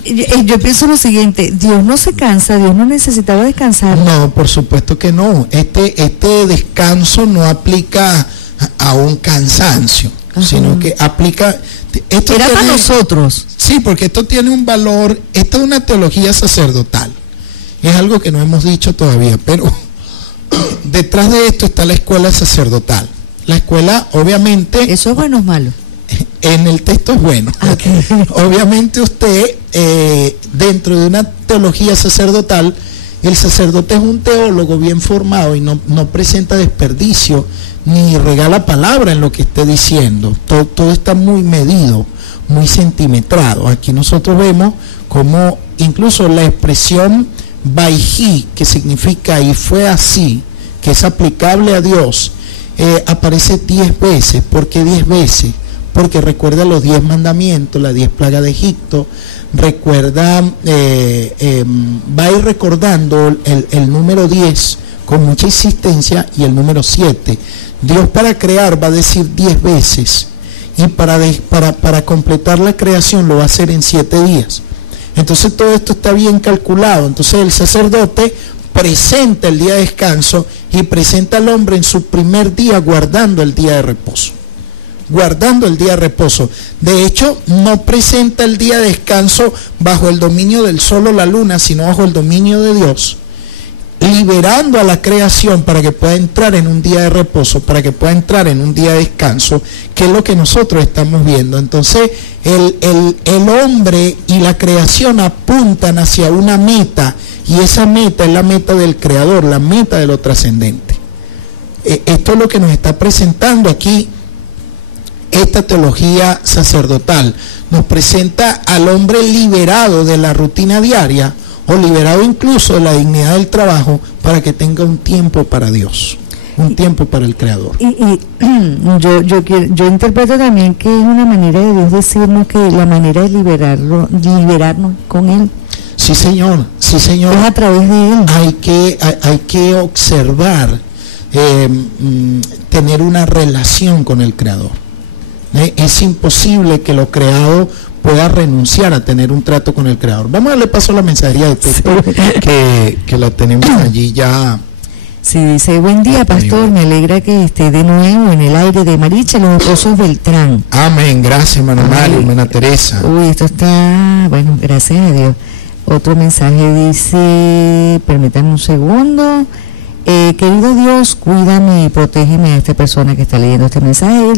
Yo pienso lo siguiente, Dios no se cansa, Dios no necesitaba descansar. No, por supuesto que no. Este descanso no aplica a un cansancio, sino que aplica... Esto era para nosotros. Sí, porque esto tiene un valor, esta es una teología sacerdotal. Es algo que no hemos dicho todavía, pero detrás de esto está la escuela sacerdotal. La escuela, obviamente... ¿Eso es bueno o es malo? En el texto es bueno. Okay. Obviamente usted, dentro de una teología sacerdotal, el sacerdote es un teólogo bien formado y no presenta desperdicio ni regala palabra en lo que esté diciendo. Todo está muy medido, muy centimetrado. Aquí nosotros vemos como incluso la expresión Vayhi, que significa y fue así, que es aplicable a Dios, aparece 10 veces. ¿Por qué 10 veces? porque recuerda los 10 mandamientos, las 10 plagas de Egipto, recuerda, va a ir recordando el número 10 con mucha insistencia y el número 7. Dios para crear va a decir 10 veces y para completar la creación lo va a hacer en 7 días. Entonces todo esto está bien calculado. Entonces el sacerdote presenta el día de descanso y presenta al hombre en su primer día guardando el día de reposo. Guardando el día de reposo. De hecho, no presenta el día de descanso bajo el dominio del sol o la luna, sino bajo el dominio de Dios, liberando a la creación para que pueda entrar en un día de reposo, para que pueda entrar en un día de descanso, que es lo que nosotros estamos viendo. Entonces, el hombre y la creación apuntan hacia una meta, y esa meta es la meta del Creador, la meta de lo trascendente. Esto es lo que nos está presentando aquí esta teología sacerdotal. Nos presenta al hombre liberado de la rutina diaria, o liberado incluso de la dignidad del trabajo, para que tenga un tiempo para Dios, un tiempo para el Creador. Y yo interpreto también que es una manera de Dios decirnos que la manera de liberarnos con Él. Sí, Señor, sí, Señor. Es a través de Él. Hay que observar, tener una relación con el Creador. Es imposible que lo creado pueda renunciar a tener un trato con el Creador. Vamos a darle paso a la mensajería de texto, que la tenemos allí ya. Sí, dice: buen día, pastor, me alegra que esté de nuevo en el aire de Maricha, los esposos Beltrán. Amén, gracias, hermano Mario, hermana Teresa. Uy, esto está, bueno, gracias a Dios. Otro mensaje dice, permítanme un segundo. Querido Dios, cuídame y protégeme a esta persona que está leyendo este mensaje.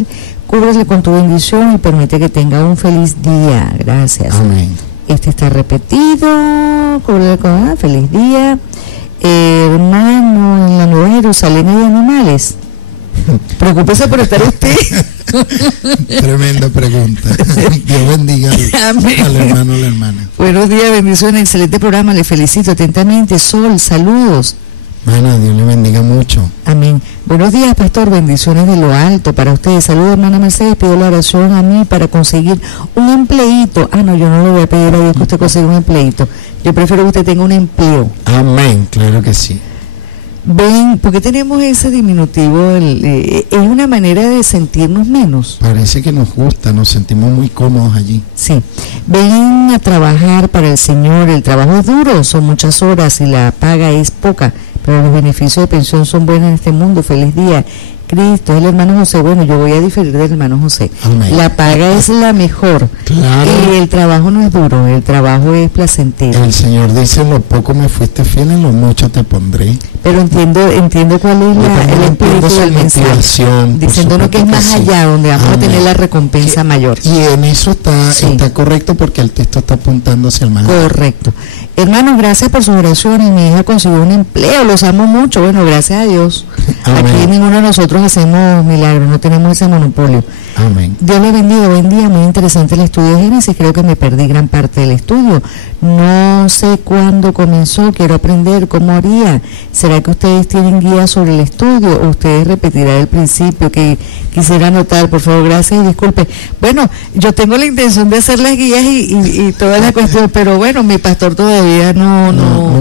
Cúbrele con tu bendición y permite que tenga un feliz día. Gracias. Amén. Este está repetido. Cúbrele con feliz día. Hermano, en la Nueva Jerusalén hay animales. Preocúpese por estar usted. Tremenda pregunta. Dios bendiga al hermano o la hermana. Buenos días, bendiciones, excelente programa. Le felicito atentamente. Sol, saludos. Hermana, Dios le bendiga mucho. Amén. Buenos días, pastor, bendiciones de lo alto para ustedes. Saludos, hermana Mercedes, pido la oración a mí para conseguir un empleito. No, yo no le voy a pedir a Dios que usted consiga un empleito. Yo prefiero que usted tenga un empleo. Amén, claro que sí. Ven, ¿por qué tenemos ese diminutivo? Es una manera de sentirnos menos. Parece que nos gusta, nos sentimos muy cómodos allí. Sí. Ven a trabajar para el Señor, el trabajo es duro, son muchas horas y la paga es poca, pero los beneficios de pensión son buenos en este mundo. Feliz día. Cristo, el hermano José. Bueno, yo voy a diferir del hermano José. Amén. La paga es la mejor. Claro. Y el trabajo no es duro, el trabajo es placentero. El Señor dice: en lo poco me fuiste fiel, en lo mucho te pondré. Pero entiendo cuál es el espíritu del mensaje, diciéndonos que es más allá, donde vamos a tener la recompensa mayor. Y en eso está correcto, porque el texto está apuntando hacia el mal. Correcto. Hermanos, gracias por sus oraciones. Mi hija consiguió un empleo, los amo mucho. Bueno, gracias a Dios. Amén. Aquí ninguno de nosotros hacemos milagros, no tenemos ese monopolio. Amén. Dios les bendiga, buen día, muy interesante el estudio de Génesis, creo que me perdí gran parte del estudio. No sé cuándo comenzó, quiero aprender cómo haría. ¿Será que ustedes tienen guía sobre el estudio o ustedes repetirán el principio que quisiera anotar? Por favor, gracias y disculpe. Bueno, yo tengo la intención de hacer las guías y toda la cuestión, pero bueno, mi pastor todavía no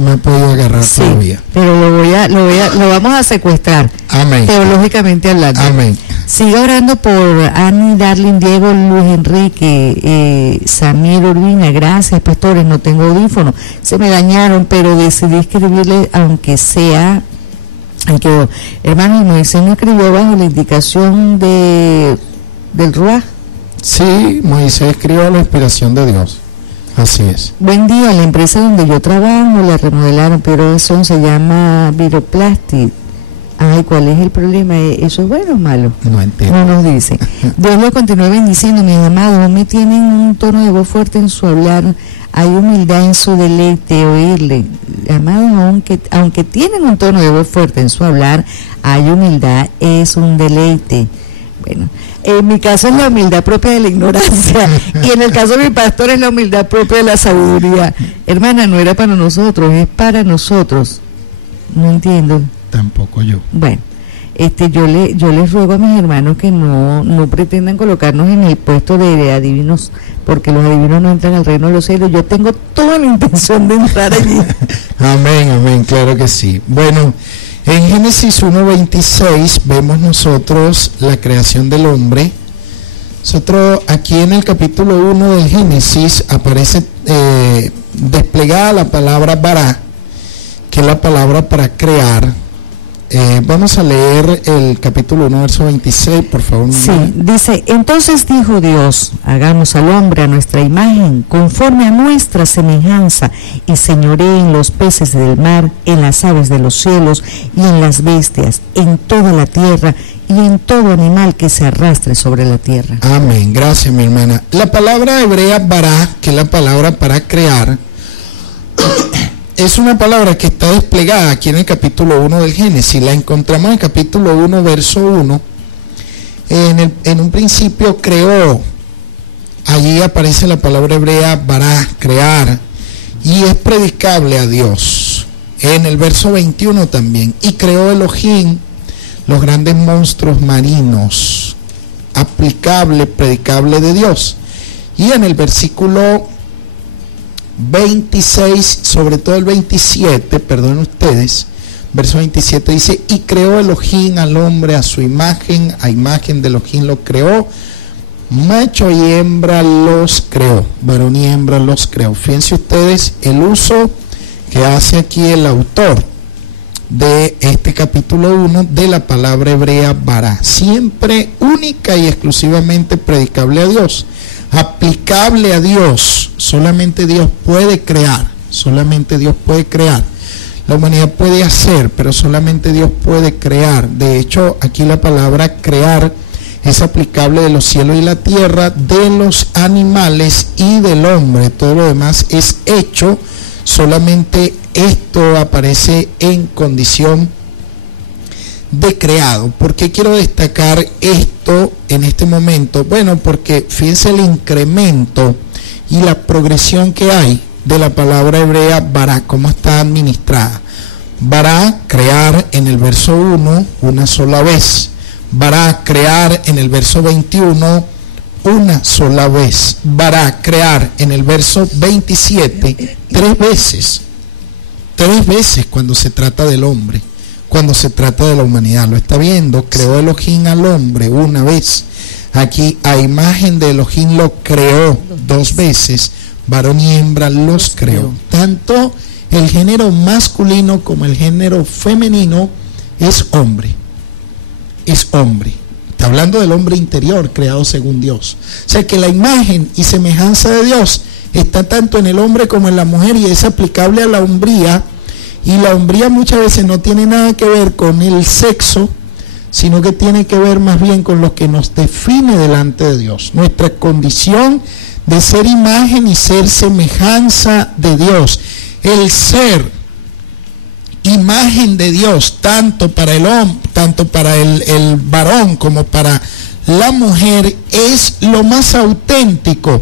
me ha podido agarrar todavía. Pero lo vamos a secuestrar. Amén. Teológicamente hablando. Amén. Siga orando por Annie, Darlene, Diego, Luis Enrique, Samir Urbina. Gracias, pastores, no tengo audífonos. Se me dañaron, pero decidí escribirle, aunque sea. Ahí quedó. Hermano, Moisés no escribió bajo la indicación del Ruaj. Sí, Moisés escribió a la inspiración de Dios. Así es. Buen día, la empresa donde yo trabajo la remodelaron, pero eso se llama Viroplastic. Ay, ¿cuál es el problema? ¿Eso es bueno o malo? No entiendo. No nos dice. Dios lo continúe bendiciendo, mis amados. Me tienen un tono de voz fuerte en su hablar. Hay humildad en su deleite oírle. Amados, aunque tienen un tono de voz fuerte en su hablar, hay humildad, es un deleite. Bueno, en mi caso es la humildad propia de la ignorancia y en el caso de mi pastor es la humildad propia de la sabiduría. Hermana, no era para nosotros, es para nosotros. No entiendo. Tampoco yo. Bueno, yo les ruego a mis hermanos que no pretendan colocarnos en el puesto de adivinos, porque los adivinos no entran al reino de los cielos. Yo tengo toda la intención de entrar allí. Amén, amén, claro que sí. Bueno, en Génesis 1:26 vemos nosotros la creación del hombre. Nosotros aquí en el capítulo 1 de Génesis aparece desplegada la palabra bara, que es la palabra para crear. Vamos a leer el capítulo 1, verso 26, por favor. Sí, dice: entonces dijo Dios, hagamos al hombre a nuestra imagen, conforme a nuestra semejanza, y señoree en los peces del mar, en las aves de los cielos, y en las bestias, en toda la tierra, y en todo animal que se arrastre sobre la tierra. Amén, gracias mi hermana. La palabra hebrea bara, que es la palabra para crear, es una palabra que está desplegada aquí en el capítulo 1 del Génesis. La encontramos en el capítulo 1, verso 1. En un principio creó. Allí aparece la palabra hebrea bara, crear, y es predicable a Dios. En el verso 21 también. Y creó Elohim los grandes monstruos marinos, aplicable, predicable de Dios. Y en el versículo 26, sobre todo el 27, perdonen ustedes, verso 27 dice: y creó Elohim al hombre a su imagen, a imagen de Elohim lo creó, macho y hembra los creó, varón y hembra los creó. Fíjense ustedes el uso que hace aquí el autor de este capítulo 1 de la palabra hebrea bara, siempre única y exclusivamente predicable a Dios, aplicable a Dios. Solamente Dios puede crear, solamente Dios puede crear. La humanidad puede hacer, pero solamente Dios puede crear. De hecho, aquí la palabra crear es aplicable de los cielos y la tierra, de los animales y del hombre. Todo lo demás es hecho. Solamente esto aparece en condición de creado. ¿Por qué quiero destacar esto en este momento? Bueno, porque fíjense el incremento y la progresión que hay de la palabra hebrea bara, cómo está administrada. Bara, crear, en el verso 1, una sola vez. Bara, crear, en el verso 21, una sola vez. Bara, crear, en el verso 27, 3 veces. 3 veces cuando se trata del hombre, cuando se trata de la humanidad. Lo está viendo, creó Elohim al hombre una vez. Aquí a imagen de Elohim lo creó 2 veces, varón y hembra los creó. Tanto el género masculino como el género femenino es hombre. Es hombre. Está hablando del hombre interior creado según Dios. O sea que la imagen y semejanza de Dios está tanto en el hombre como en la mujer, y es aplicable a la hombría. Y la hombría muchas veces no tiene nada que ver con el sexo, sino que tiene que ver más bien con lo que nos define delante de Dios, nuestra condición de ser imagen y ser semejanza de Dios. El ser imagen de Dios, tanto para el hombre, tanto para el varón como para la mujer, es lo más auténtico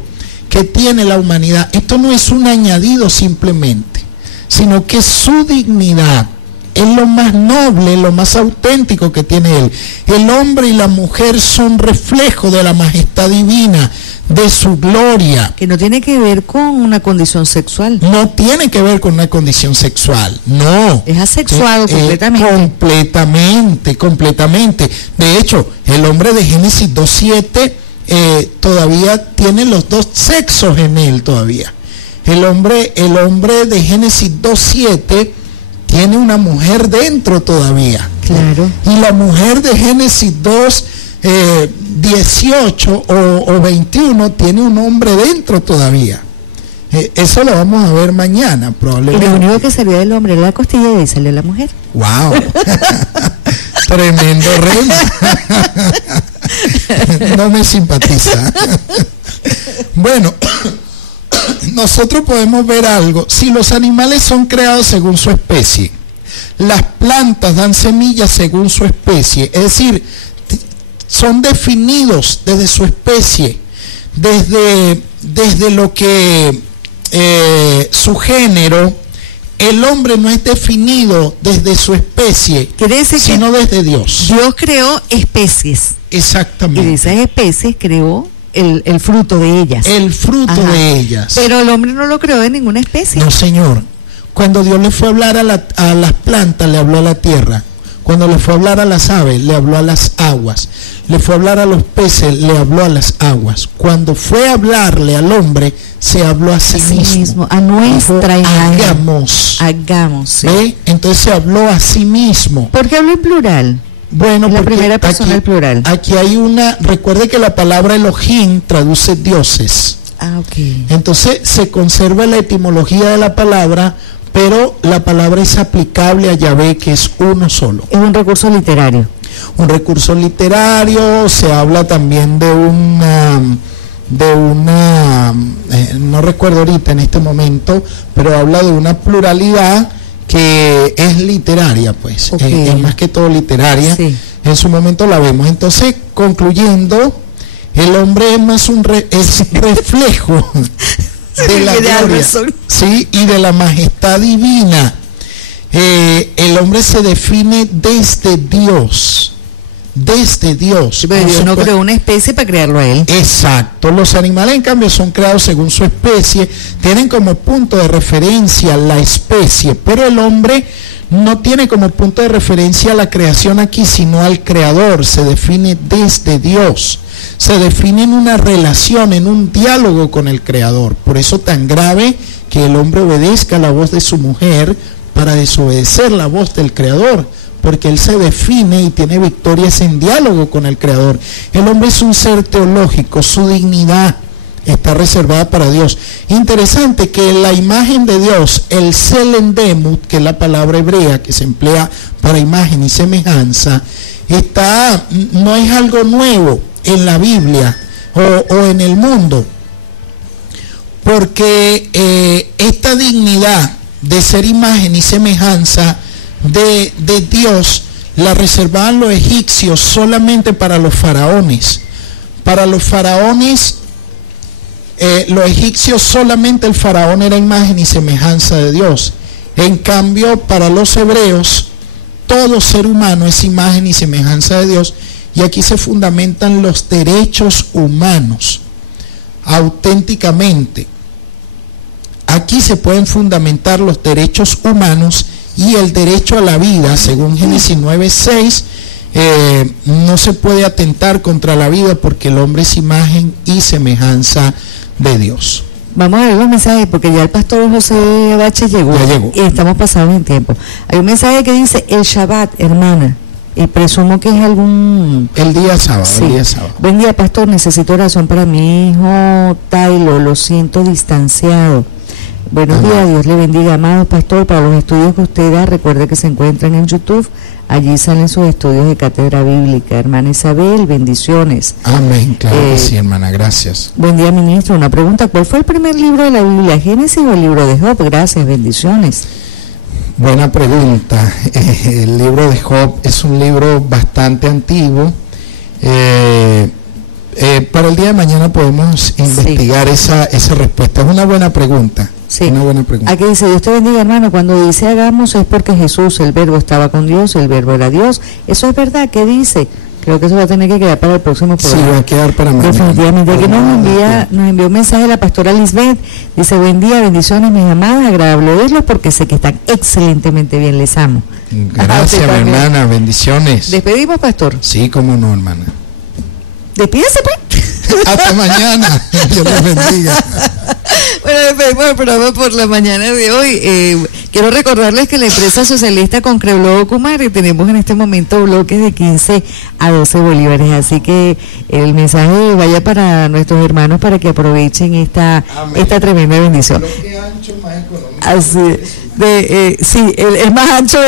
que tiene la humanidad. Esto no es un añadido simplemente, sino que su dignidad es lo más noble, lo más auténtico que tiene él. El hombre y la mujer son reflejo de la majestad divina, de su gloria. Que no tiene que ver con una condición sexual. No tiene que ver con una condición sexual, no. Es asexuado completamente. Completamente. De hecho, el hombre de Génesis 2:7 todavía tiene los 2 sexos en él todavía. El hombre de Génesis 2:7 tiene una mujer dentro todavía. Claro. Y la mujer de Génesis 2:18 o 21 tiene un hombre dentro todavía. Eso lo vamos a ver mañana probablemente. Y lo único que salió del hombre era la costilla, y ahí salió la mujer. ¡Wow! Tremendo rema. No me simpatiza. Bueno, nosotros podemos ver algo. Si los animales son creados según su especie, las plantas dan semillas según su especie, es decir, son definidos desde su especie, desde lo que su género el hombre no es definido desde su especie, sino desde Dios. Dios creó especies. Exactamente. Y de esas especies creó el fruto de ellas. El fruto de ellas. Pero el hombre no lo creó de ninguna especie. No, señor. Cuando Dios le fue a hablar a las plantas, le habló a la tierra. Cuando le fue a hablar a las aves, le habló a las aguas. Le fue a hablar a los peces, le habló a las aguas. Cuando fue a hablarle al hombre, se habló a sí mismo. A nuestra imagen. Hagamos. Sí. ¿Ve? Entonces se habló a sí mismo. ¿Por qué habló en plural? Bueno, la primera persona del plural. Aquí hay recuerde que la palabra Elohim traduce dioses. Ok. Entonces se conserva la etimología de la palabra, pero la palabra es aplicable a Yahvé, que es uno solo. Es un recurso literario. Un recurso literario, se habla también de una no recuerdo ahorita en este momento, pero habla de una pluralidad que es literaria, pues, es más que todo literaria. Sí. En su momento la vemos. Entonces, concluyendo, el hombre es más es reflejo de la gloria, sí, y de la majestad divina. El hombre se define desde Dios. Desde Dios. Pero Dios no creó una especie para crearlo a él. Exacto. Los animales, en cambio, son creados según su especie, tienen como punto de referencia la especie, pero el hombre no tiene como punto de referencia la creación aquí, sino al creador. Se define desde Dios. Se define en una relación, en un diálogo con el creador. Por eso tan grave que el hombre obedezca la voz de su mujer para desobedecer la voz del creador, porque él se define y tiene victorias en diálogo con el creador. El hombre es un ser teológico, su dignidad está reservada para Dios. Interesante que la imagen de Dios, el Selendemut, que es la palabra hebrea que se emplea para imagen y semejanza, no es algo nuevo en la Biblia o en el mundo, porque esta dignidad de ser imagen y semejanza de Dios la reservaban los egipcios solamente para los faraones. Para los faraones, los egipcios solamente el faraón era imagen y semejanza de Dios. En cambio, para los hebreos, todo ser humano es imagen y semejanza de Dios. Y aquí se fundamentan los derechos humanos, auténticamente. Aquí se pueden fundamentar los derechos humanos y el derecho a la vida, según Génesis 9:6, no se puede atentar contra la vida porque el hombre es imagen y semejanza de Dios. Vamos a ver los mensajes porque ya el pastor José Bache llegó. Ya llegó. Y estamos pasados en tiempo. Hay un mensaje que dice el Shabbat, hermana. Y presumo que es el día sábado, sí. El día sábado. Buen día, pastor, necesito oración para mi hijo Tailo, lo siento distanciado. Buenos días, Dios le bendiga, amado pastor, para los estudios que usted da, recuerde que se encuentran en YouTube, allí salen sus estudios de cátedra bíblica. Hermana Isabel, bendiciones. Amén, claro que sí, hermana, gracias. Buen día, ministro, una pregunta, ¿cuál fue el primer libro de la Biblia, Génesis o el libro de Job? Gracias, bendiciones. Buena pregunta. El libro de Job es un libro bastante antiguo. Para el día de mañana podemos investigar esa respuesta. Es una buena pregunta. Sí. Una buena pregunta. Aquí dice, Dios te bendiga, hermano, cuando dice hagamos es porque Jesús, el verbo estaba con Dios, el verbo era Dios. Eso es verdad, ¿qué dice? Creo que eso va a tener que quedar para el próximo programa. Sí, va a quedar para mañana. Definitivamente. Aquí nos envió un mensaje la pastora Lisbeth. Dice, buen día, bendiciones, mis amadas, agradable verlos porque sé que están excelentemente bien, les amo. Gracias, mi hermana, bendiciones. ¿Despedimos, pastor? Sí, cómo no, hermana. Despídase, pues. Hasta mañana. Dios les bendiga. Bueno, despedimos el programa por la mañana de hoy. Quiero recordarles que la empresa socialista Concrebloco Kumare tenemos en este momento bloques de 15 a 12 bolívares. Así que el mensaje vaya para nuestros hermanos para que aprovechen esta tremenda bendición. Bloque ancho más económico. Así, sí, el más ancho,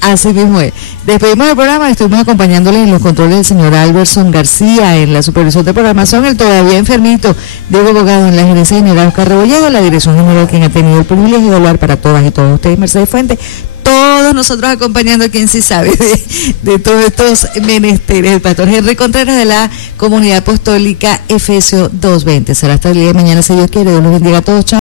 así mismo es. Despedimos del programa, estuvimos acompañándoles en los controles del señor Alberson García, en la supervisión de programación, el todavía enfermito Diego Bogado, en la gerencia general Oscar Rebolledo, la dirección general quien ha tenido el privilegio de hablar para todas y todos ustedes, Mercedes Fuentes, todos nosotros acompañando a quien sí sabe de todos estos menesteres, el pastor Henry Contreras de la Comunidad Apostólica Efesios 2:20. Será hasta el día de mañana, si Dios quiere. Dios los bendiga a todos. Chao.